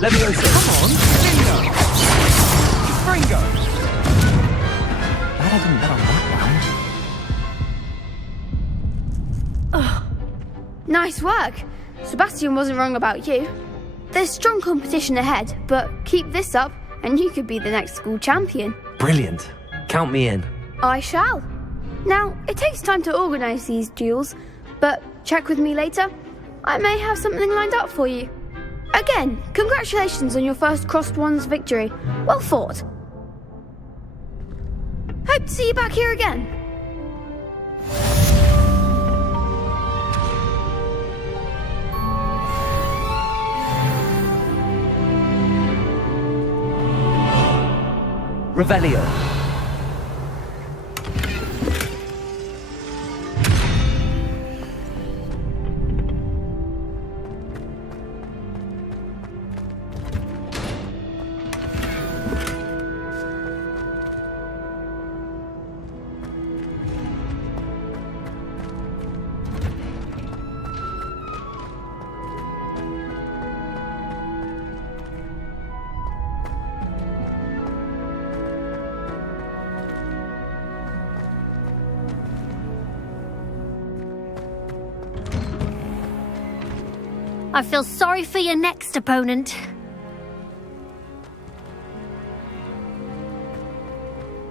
Leviosa! Come on! Bingo! Confringo! Glad I didn't bet on that round. Nice work. Sebastian wasn't wrong about you. There's strong competition ahead, but keep this up and you could be the next school champion. Brilliant. Count me in. I shall. Now, it takes time to organise these duels, but check with me later. I may have something lined up for you. Again, congratulations on your first crossed wands victory. Well fought. Hope to see you back here again. Revelio. I feel sorry for your next opponent.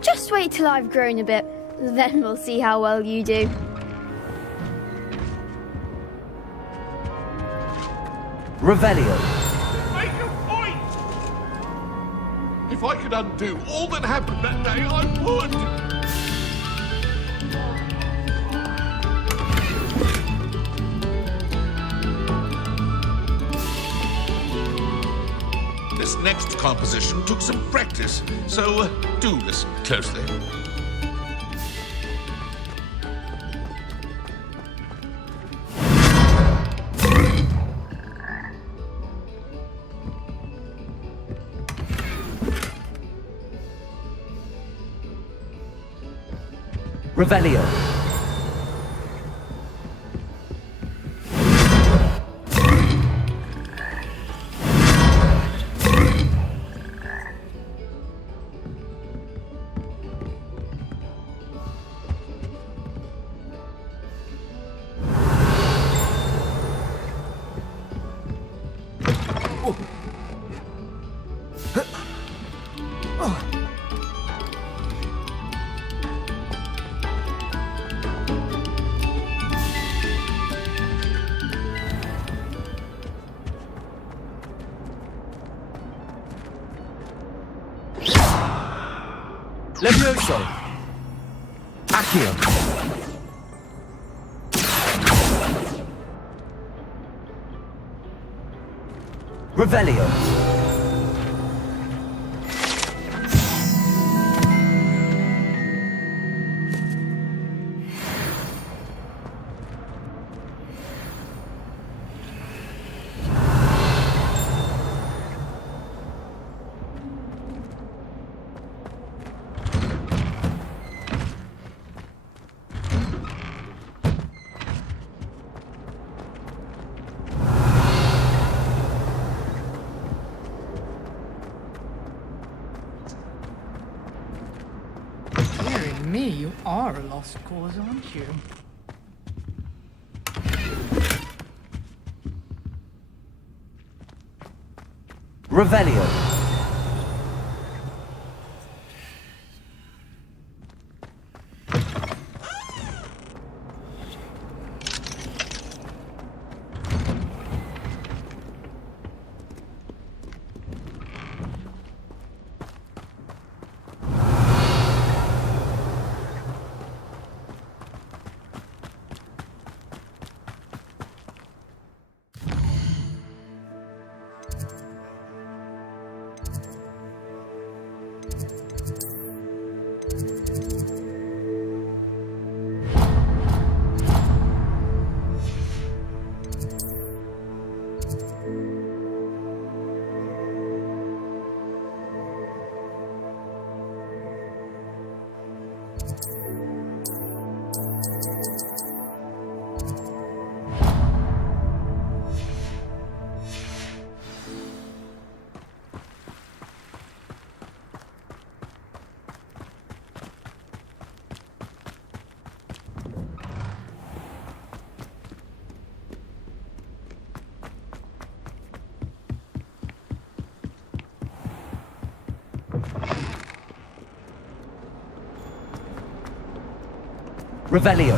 Just wait till I've grown a bit, then we'll see how well you do. Revelio. Make a point! If I could undo all that happened that day, I would! This next composition took some practice, so do listen closely. Revelio. Levioso. Accio. Revelio. Me, you are a lost cause, aren't you? Revelio. Revelio.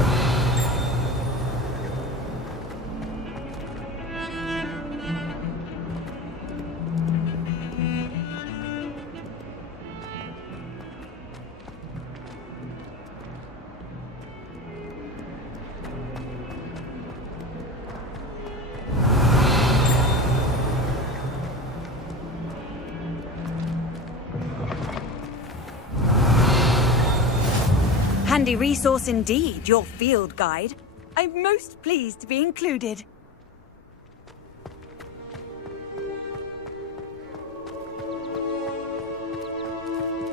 Handy resource indeed, your field guide. I'm most pleased to be included.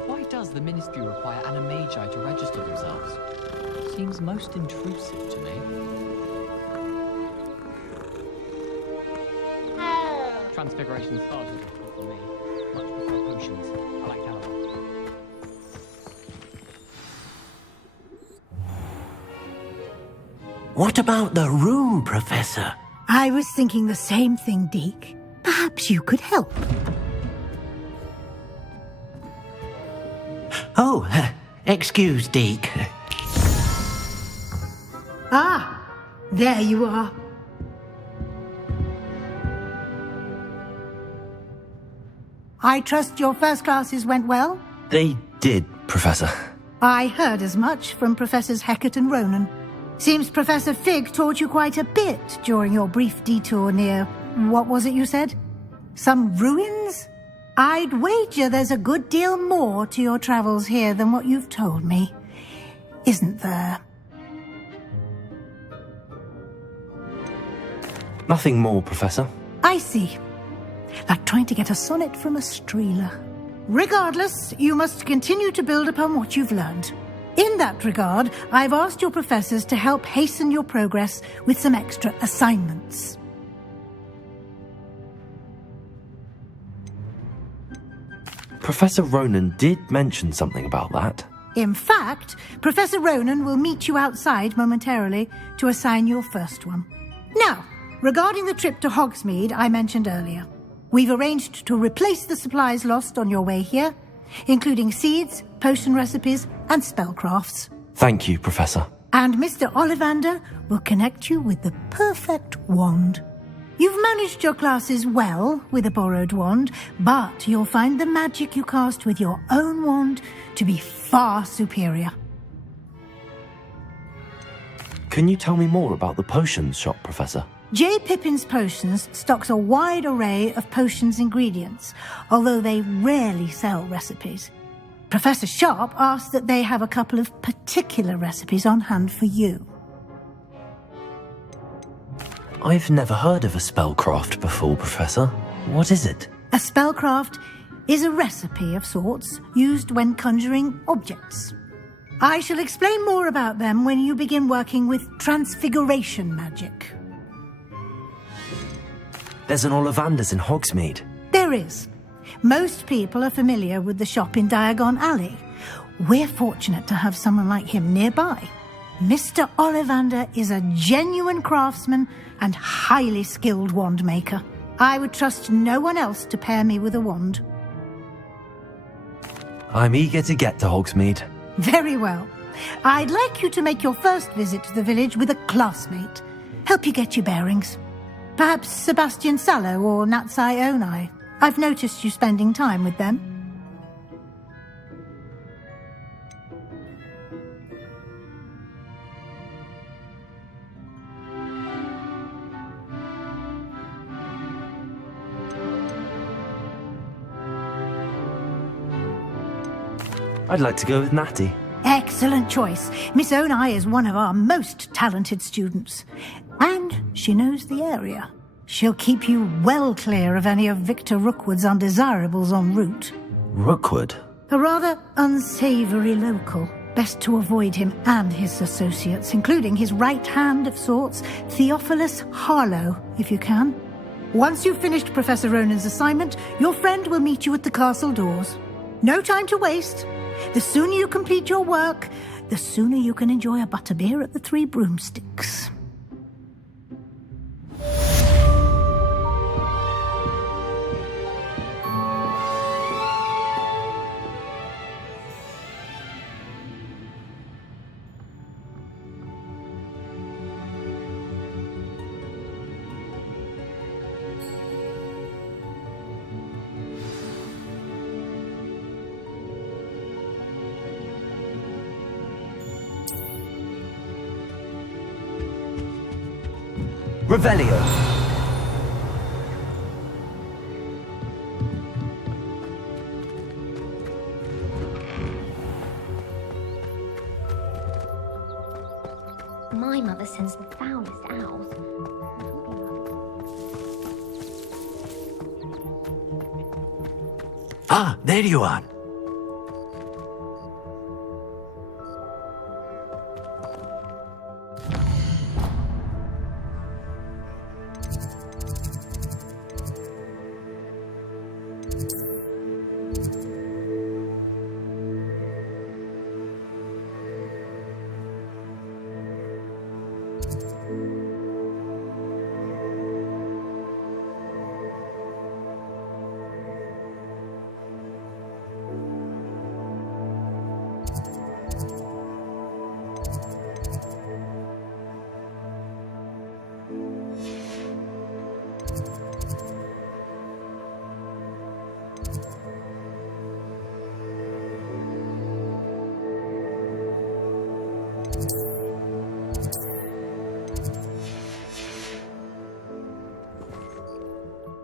Why does the Ministry require animagi to register themselves? Seems most intrusive to me. Transfiguration started for me. Much prefer potions. I like Caliban. What about the room, Professor? I was thinking the same thing, Deke. Perhaps you could help. Oh, excuse, Deke. Ah, there you are. I trust your first classes went well? They did, Professor. I heard as much from Professors Hecat and Ronan. Seems Professor Fig taught you quite a bit during your brief detour near... what was it you said? Some ruins? I'd wager there's a good deal more to your travels here than what you've told me. Isn't there? Nothing more, Professor. I see. Like trying to get a sonnet from a streeler. Regardless, you must continue to build upon what you've learned. In that regard, I've asked your professors to help hasten your progress with some extra assignments. Professor Ronan did mention something about that. In fact, Professor Ronan will meet you outside momentarily to assign your first one. Now, regarding the trip to Hogsmeade I mentioned earlier, we've arranged to replace the supplies lost on your way here, including seeds, potion recipes, and spellcrafts. Thank you, Professor. And Mr. Ollivander will connect you with the perfect wand. You've managed your classes well with a borrowed wand, but you'll find the magic you cast with your own wand to be far superior. Can you tell me more about the potions shop, Professor? J. Pippin's Potions stocks a wide array of potions ingredients, although they rarely sell recipes. Professor Sharp asked that they have a couple of particular recipes on hand for you. I've never heard of a spellcraft before, Professor. What is it? A spellcraft is a recipe of sorts used when conjuring objects. I shall explain more about them when you begin working with transfiguration magic. There's an Ollivander's in Hogsmeade. There is. Most people are familiar with the shop in Diagon Alley. We're fortunate to have someone like him nearby. Mr. Ollivander is a genuine craftsman and highly skilled wand maker. I would trust no one else to pair me with a wand. I'm eager to get to Hogsmeade. Very well. I'd like you to make your first visit to the village with a classmate. Help you get your bearings. Perhaps Sebastian Sallow or Natsai Onai. I've noticed you spending time with them. I'd like to go with Natty. Excellent choice. Miss Onai is one of our most talented students. And she knows the area. She'll keep you well clear of any of Victor Rookwood's undesirables en route. Rookwood? A rather unsavoury local. Best to avoid him and his associates, including his right hand of sorts, Theophilus Harlow, if you can. Once you've finished Professor Ronan's assignment, your friend will meet you at the castle doors. No time to waste. The sooner you complete your work, the sooner you can enjoy a butterbeer at the Three Broomsticks. Revelio. My mother sends the foulest owls. Ah, there you are.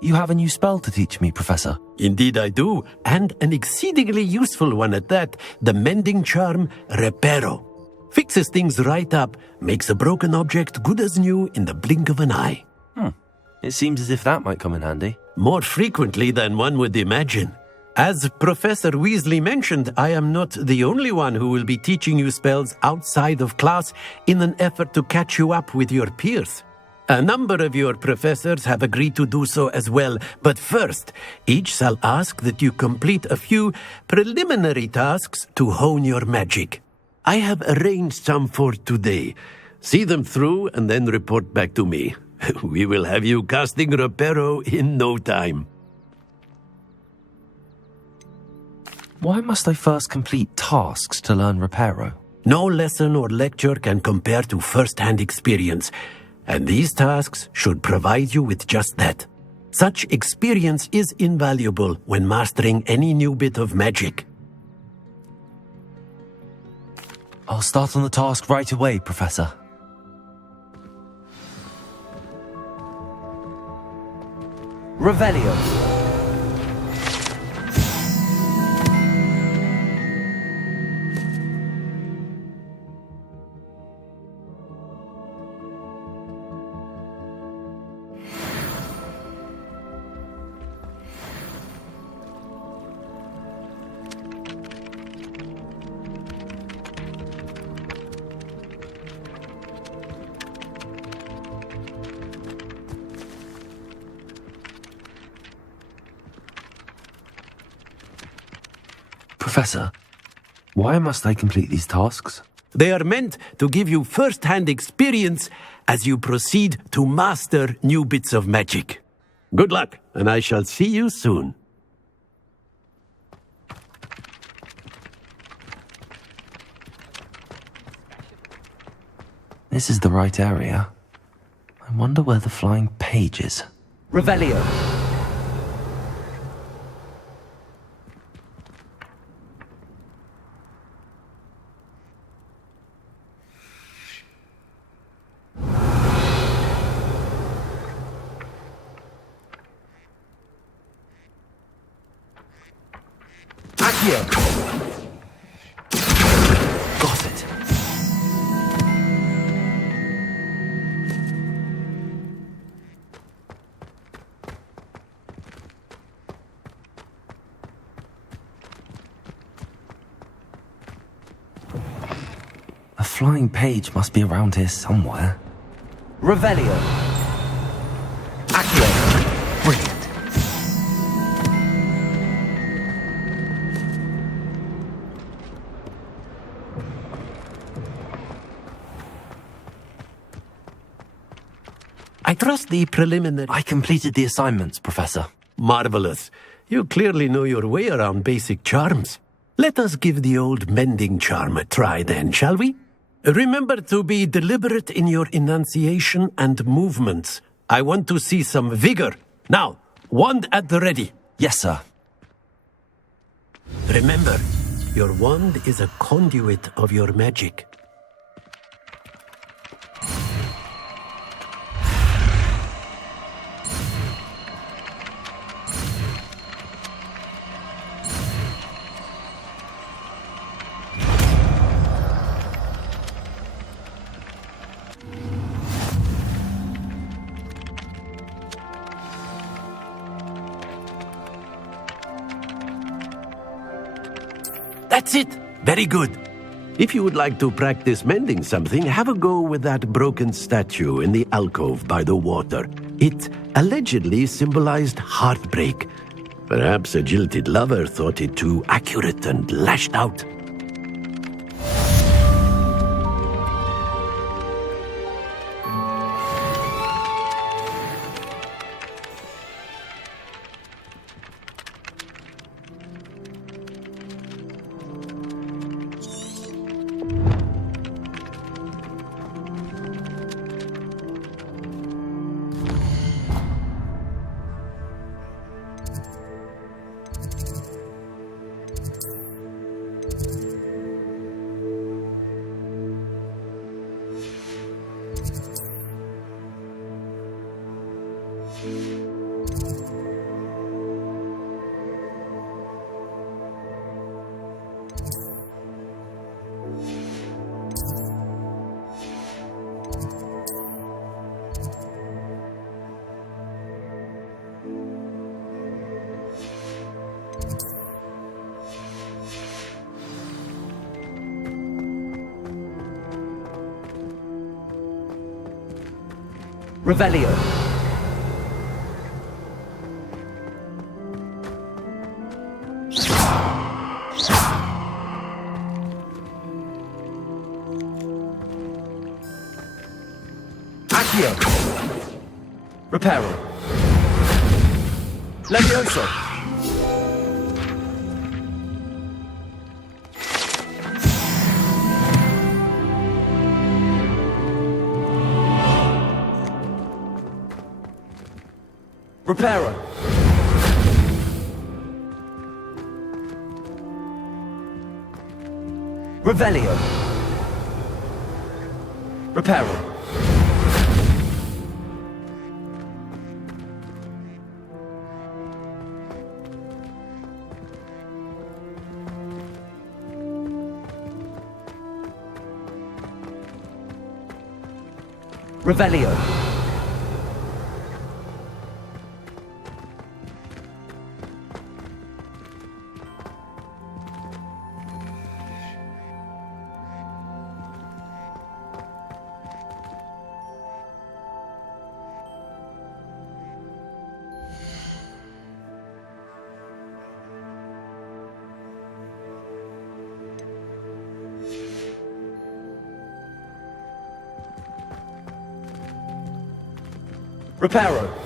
You have a new spell to teach me, Professor. Indeed I do, and an exceedingly useful one at that. The mending charm, Reparo. Fixes things right up, makes a broken object good as new in the blink of an eye. It seems as if that might come in handy. More frequently than one would imagine. As Professor Weasley mentioned, I am not the only one who will be teaching you spells outside of class in an effort to catch you up with your peers. A number of your professors have agreed to do so as well, but first, each shall ask that you complete a few preliminary tasks to hone your magic. I have arranged some for today. See them through and then report back to me. We will have you casting Reparo in no time. Why must I first complete tasks to learn Reparo? No lesson or lecture can compare to first-hand experience, and these tasks should provide you with just that. Such experience is invaluable when mastering any new bit of magic. I'll start on the task right away, Professor. Revelio. Professor, why must I complete these tasks? They are meant to give you first-hand experience as you proceed to master new bits of magic. Good luck, and I shall see you soon. This is the right area. I wonder where the flying page is. Revelio. Got it. A flying page must be around here somewhere. Revelio. Accio. Brilliant. I trust the preliminary... I completed the assignments, Professor. Marvelous. You clearly know your way around basic charms. Let us give the old mending charm a try then, shall we? Remember to be deliberate in your enunciation and movements. I want to see some vigor. Now, wand at the ready. Yes, sir. Remember, your wand is a conduit of your magic. That's it. Very good. If you would like to practice mending something, have a go with that broken statue in the alcove by the water. It allegedly symbolized heartbreak. Perhaps a jilted lover thought it too accurate and lashed out. Revelio. Accio. Reparo. Levioso. Reparo. Revelio. Reparo. Revelio. Reparo.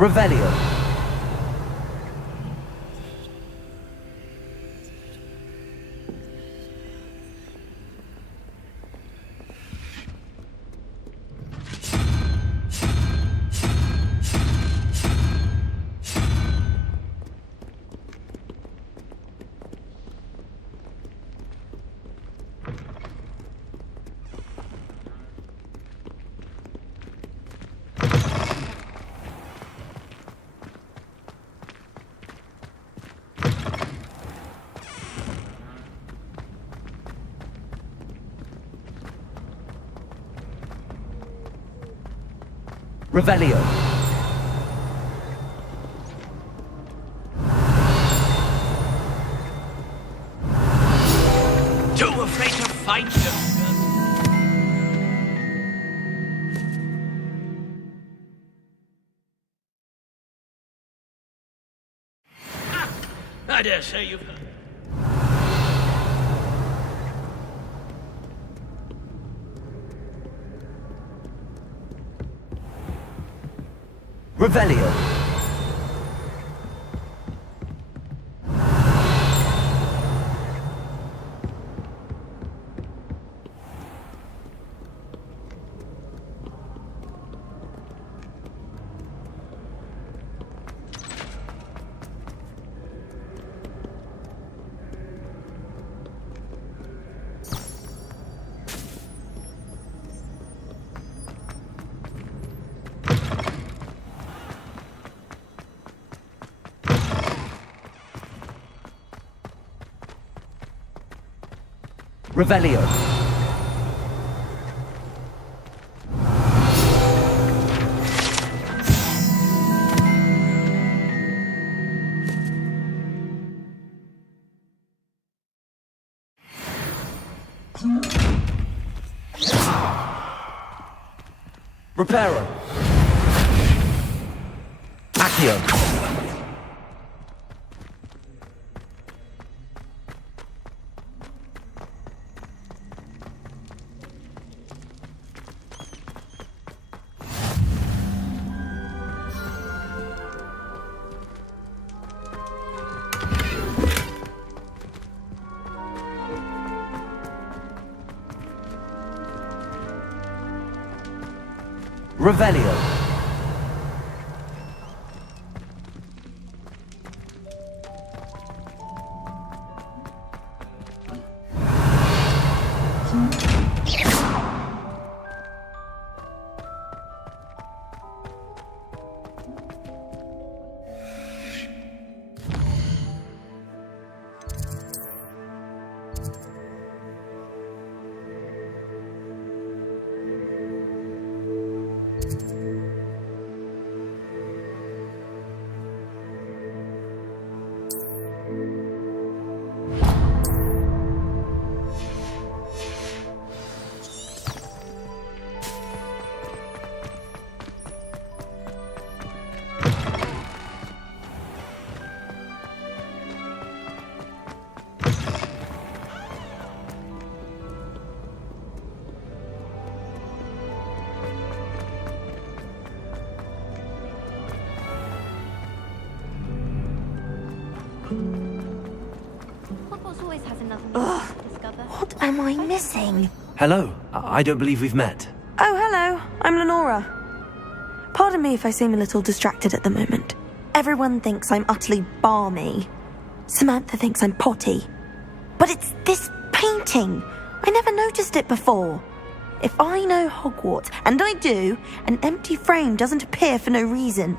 Revelio. Revelio. Too afraid to fight, youngsters. I dare say you've heard. Revelio. Revelio. Reparo. Accio. Revelio. Hogwarts always has another new place to discover. What am I missing? Hello. I don't believe we've met. Oh, hello. I'm Lenora. Pardon me if I seem a little distracted at the moment. Everyone thinks I'm utterly balmy. Samantha thinks I'm potty. But it's this painting. I never noticed it before. If I know Hogwarts, and I do, an empty frame doesn't appear for no reason.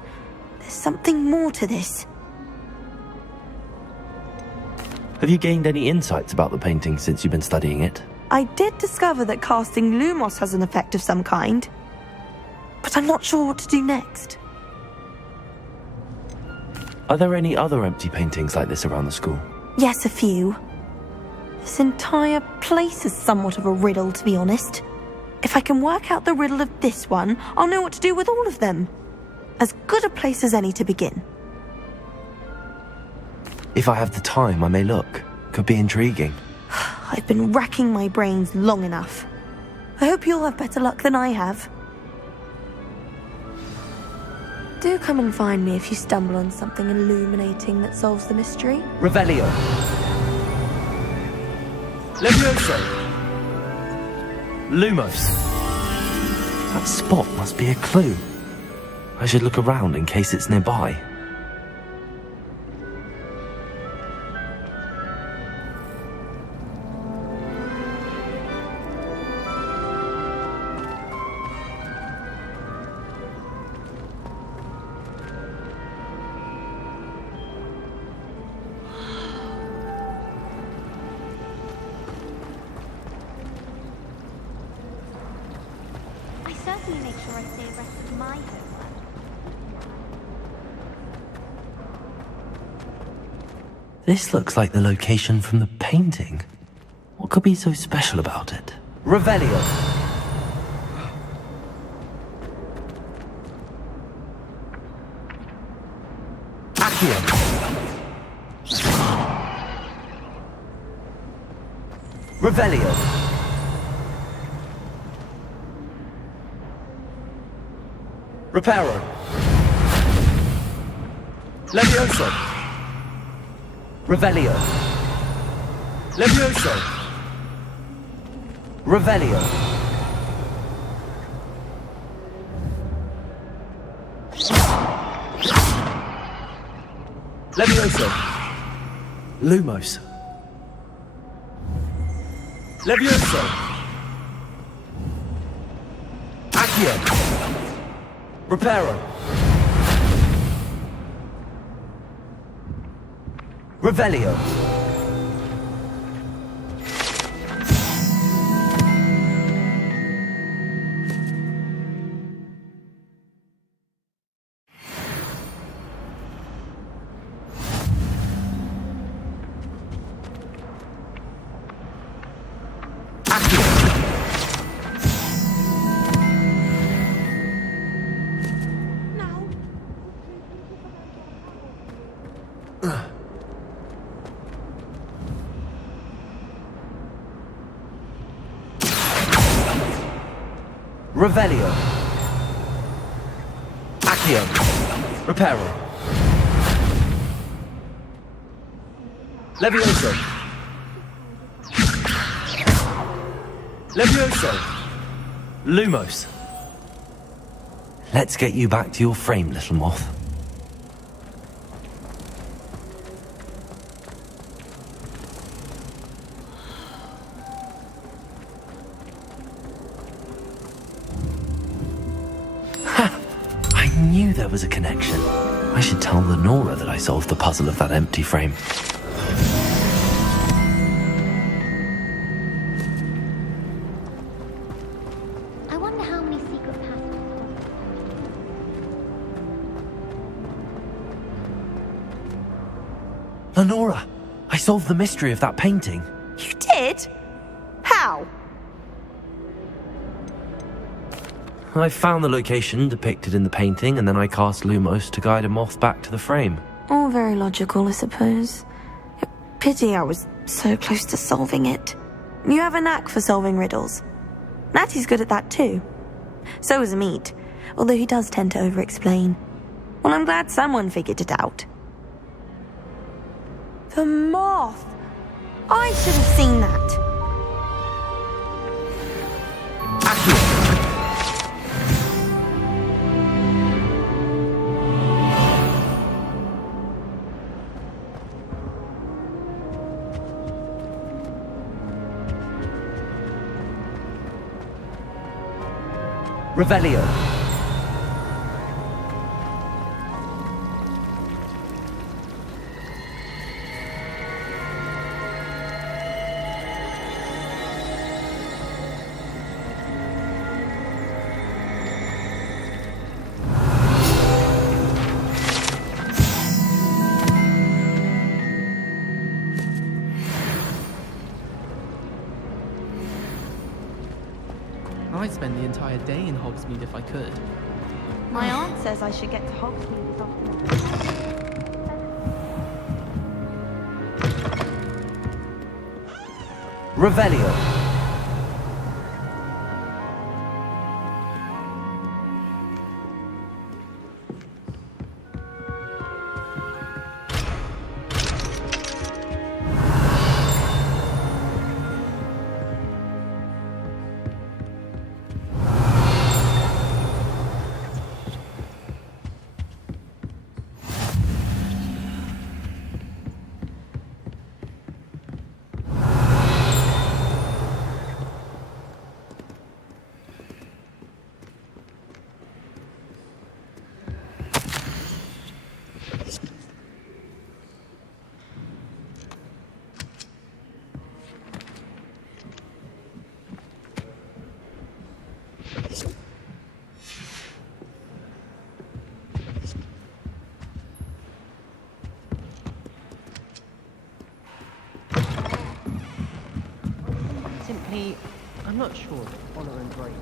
There's something more to this. Have you gained any insights about the painting since you've been studying it? I did discover that casting Lumos has an effect of some kind. But I'm not sure what to do next. Are there any other empty paintings like this around the school? Yes, a few. This entire place is somewhat of a riddle, to be honest. If I can work out the riddle of this one, I'll know what to do with all of them. As good a place as any to begin. If I have the time, I may look. Could be intriguing. I've been racking my brains long enough. I hope you'll have better luck than I have. Do come and find me if you stumble on something illuminating that solves the mystery. Revelio. Levioso. Lumos. That spot must be a clue. I should look around in case it's nearby. Certainly make sure I stay abreast of my homework. This looks like the location from the painting. What could be so special about it? Revelio. Accio. Revelio. Reparo. Levioso. Revelio. Levioso. Revelio. Levioso. Lumos. Levioso. Accio. Reparo. Revelio. Revelio. Accio. Reparo. Levioso. Levioso. Lumos. Let's get you back to your frame, little moth. I knew there was a connection. I should tell Lenora that I solved the puzzle of that empty frame. I wonder how many secret passages. Lenora, I solved the mystery of that painting. You did? How? I found the location depicted in the painting, and then I cast Lumos to guide a moth back to the frame. All very logical, I suppose. Pity I was so close to solving it. You have a knack for solving riddles. Natty's good at that too. So is Amit, although he does tend to over-explain. Well, I'm glad someone figured it out. The moth! I should have seen that. Revelio. I'd spend the entire day in Hogsmeade if I could. My aunt says I should get to Hogsmeade this afternoon. Revelio. Simply, I'm not sure that honor and bravery.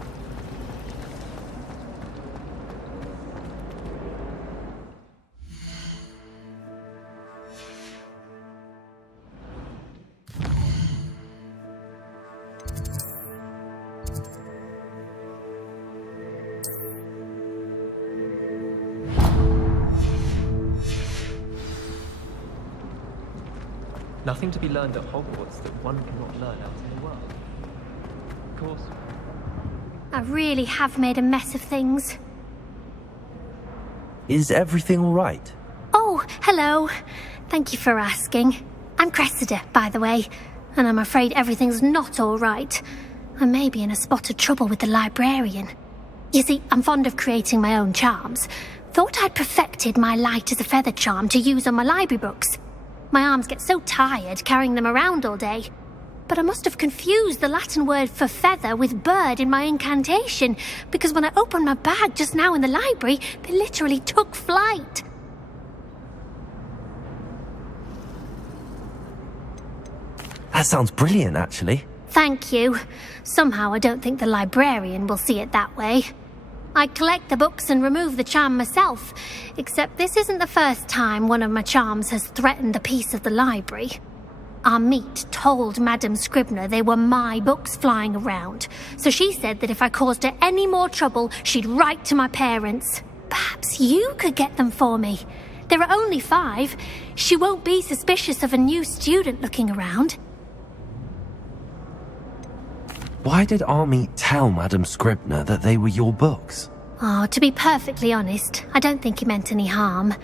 Nothing to be learned at Hogwarts that one cannot learn out in the world. Of course. I really have made a mess of things. Is everything all right? Oh, hello. Thank you for asking. I'm Cressida, by the way, and I'm afraid everything's not all right. I may be in a spot of trouble with the librarian. You see, I'm fond of creating my own charms. Thought I'd perfected my light as a feather charm to use on my library books. My arms get so tired carrying them around all day. But I must have confused the Latin word for feather with bird in my incantation, because when I opened my bag just now in the library, they literally took flight. That sounds brilliant, actually. Thank you. Somehow I don't think the librarian will see it that way. I'd collect the books and remove the charm myself, except this isn't the first time one of my charms has threatened the peace of the library. Amit told Madame Scribner they were my books flying around, so she said that if I caused her any more trouble, she'd write to my parents. Perhaps you could get them for me. There are only 5. She won't be suspicious of a new student looking around. Why did Amit tell Madame Scribner that they were your books? Oh, to be perfectly honest, I don't think he meant any harm.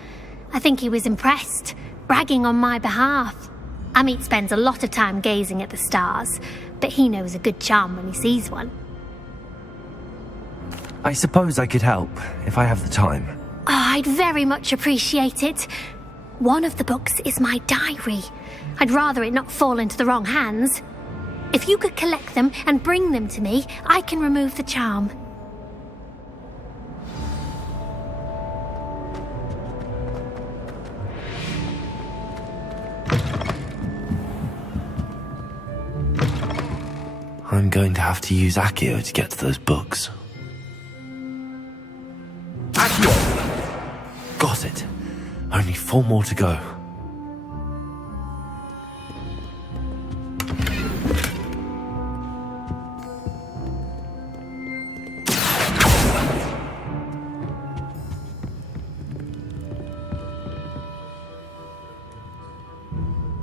I think he was impressed, bragging on my behalf. Amit spends a lot of time gazing at the stars, but he knows a good charm when he sees one. I suppose I could help, if I have the time. Oh, I'd very much appreciate it. One of the books is my diary. I'd rather it not fall into the wrong hands. If you could collect them and bring them to me, I can remove the charm. I'm going to have to use Accio to get to those books. Accio! Got it. Only 4 more to go.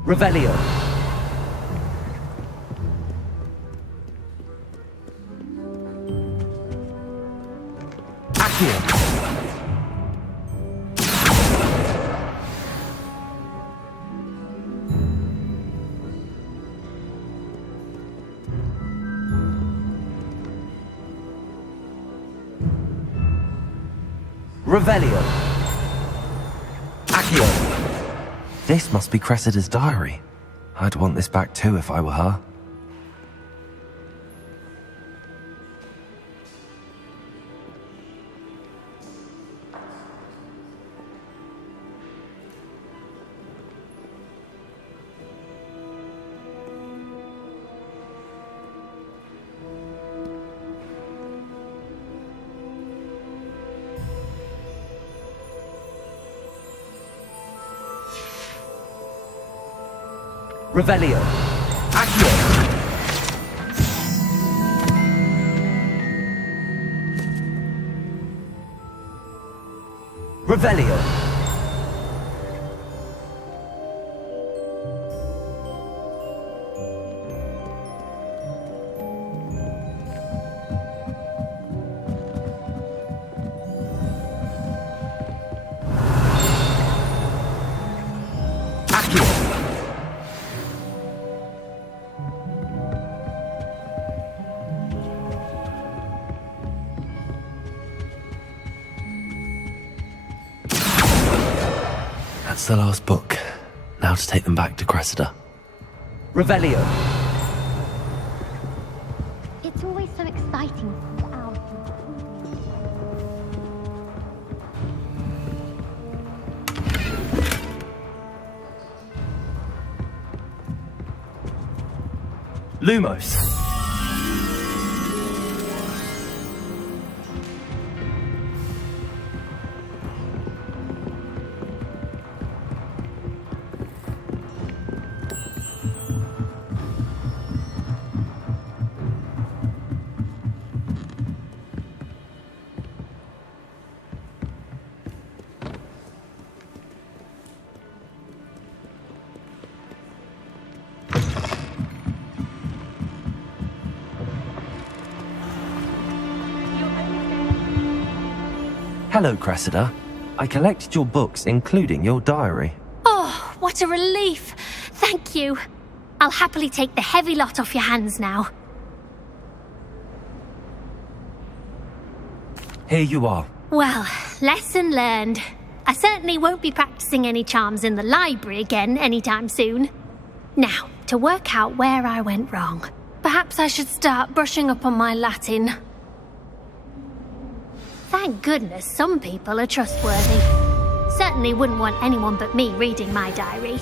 Revelio. Revelio. Accio. This must be Cressida's diary. I'd want this back too if I were her. Revelio. Accio. Revelio. That's the last book. Now to take them back to Cressida. Revelio. It's always so exciting. Ow. Lumos. Hello, Cressida. I collected your books, including your diary. Oh, what a relief. Thank you. I'll happily take the heavy lot off your hands now. Here you are. Well, lesson learned. I certainly won't be practicing any charms in the library again anytime soon. Now, to work out where I went wrong. Perhaps I should start brushing up on my Latin. Thank goodness some people are trustworthy. Certainly wouldn't want anyone but me reading my diary.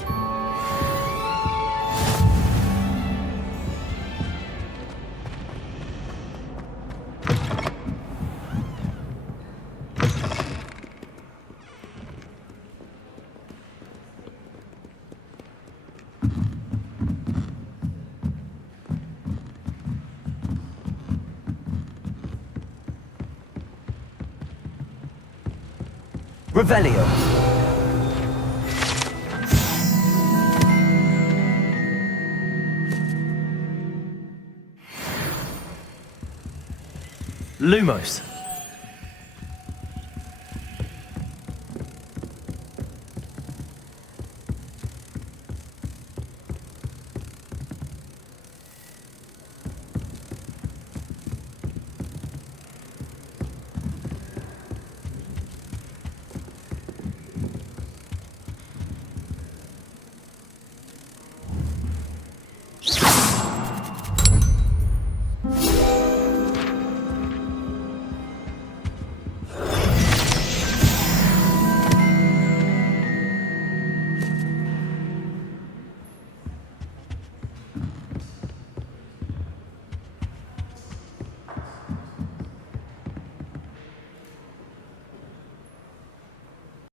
Revelio. Lumos.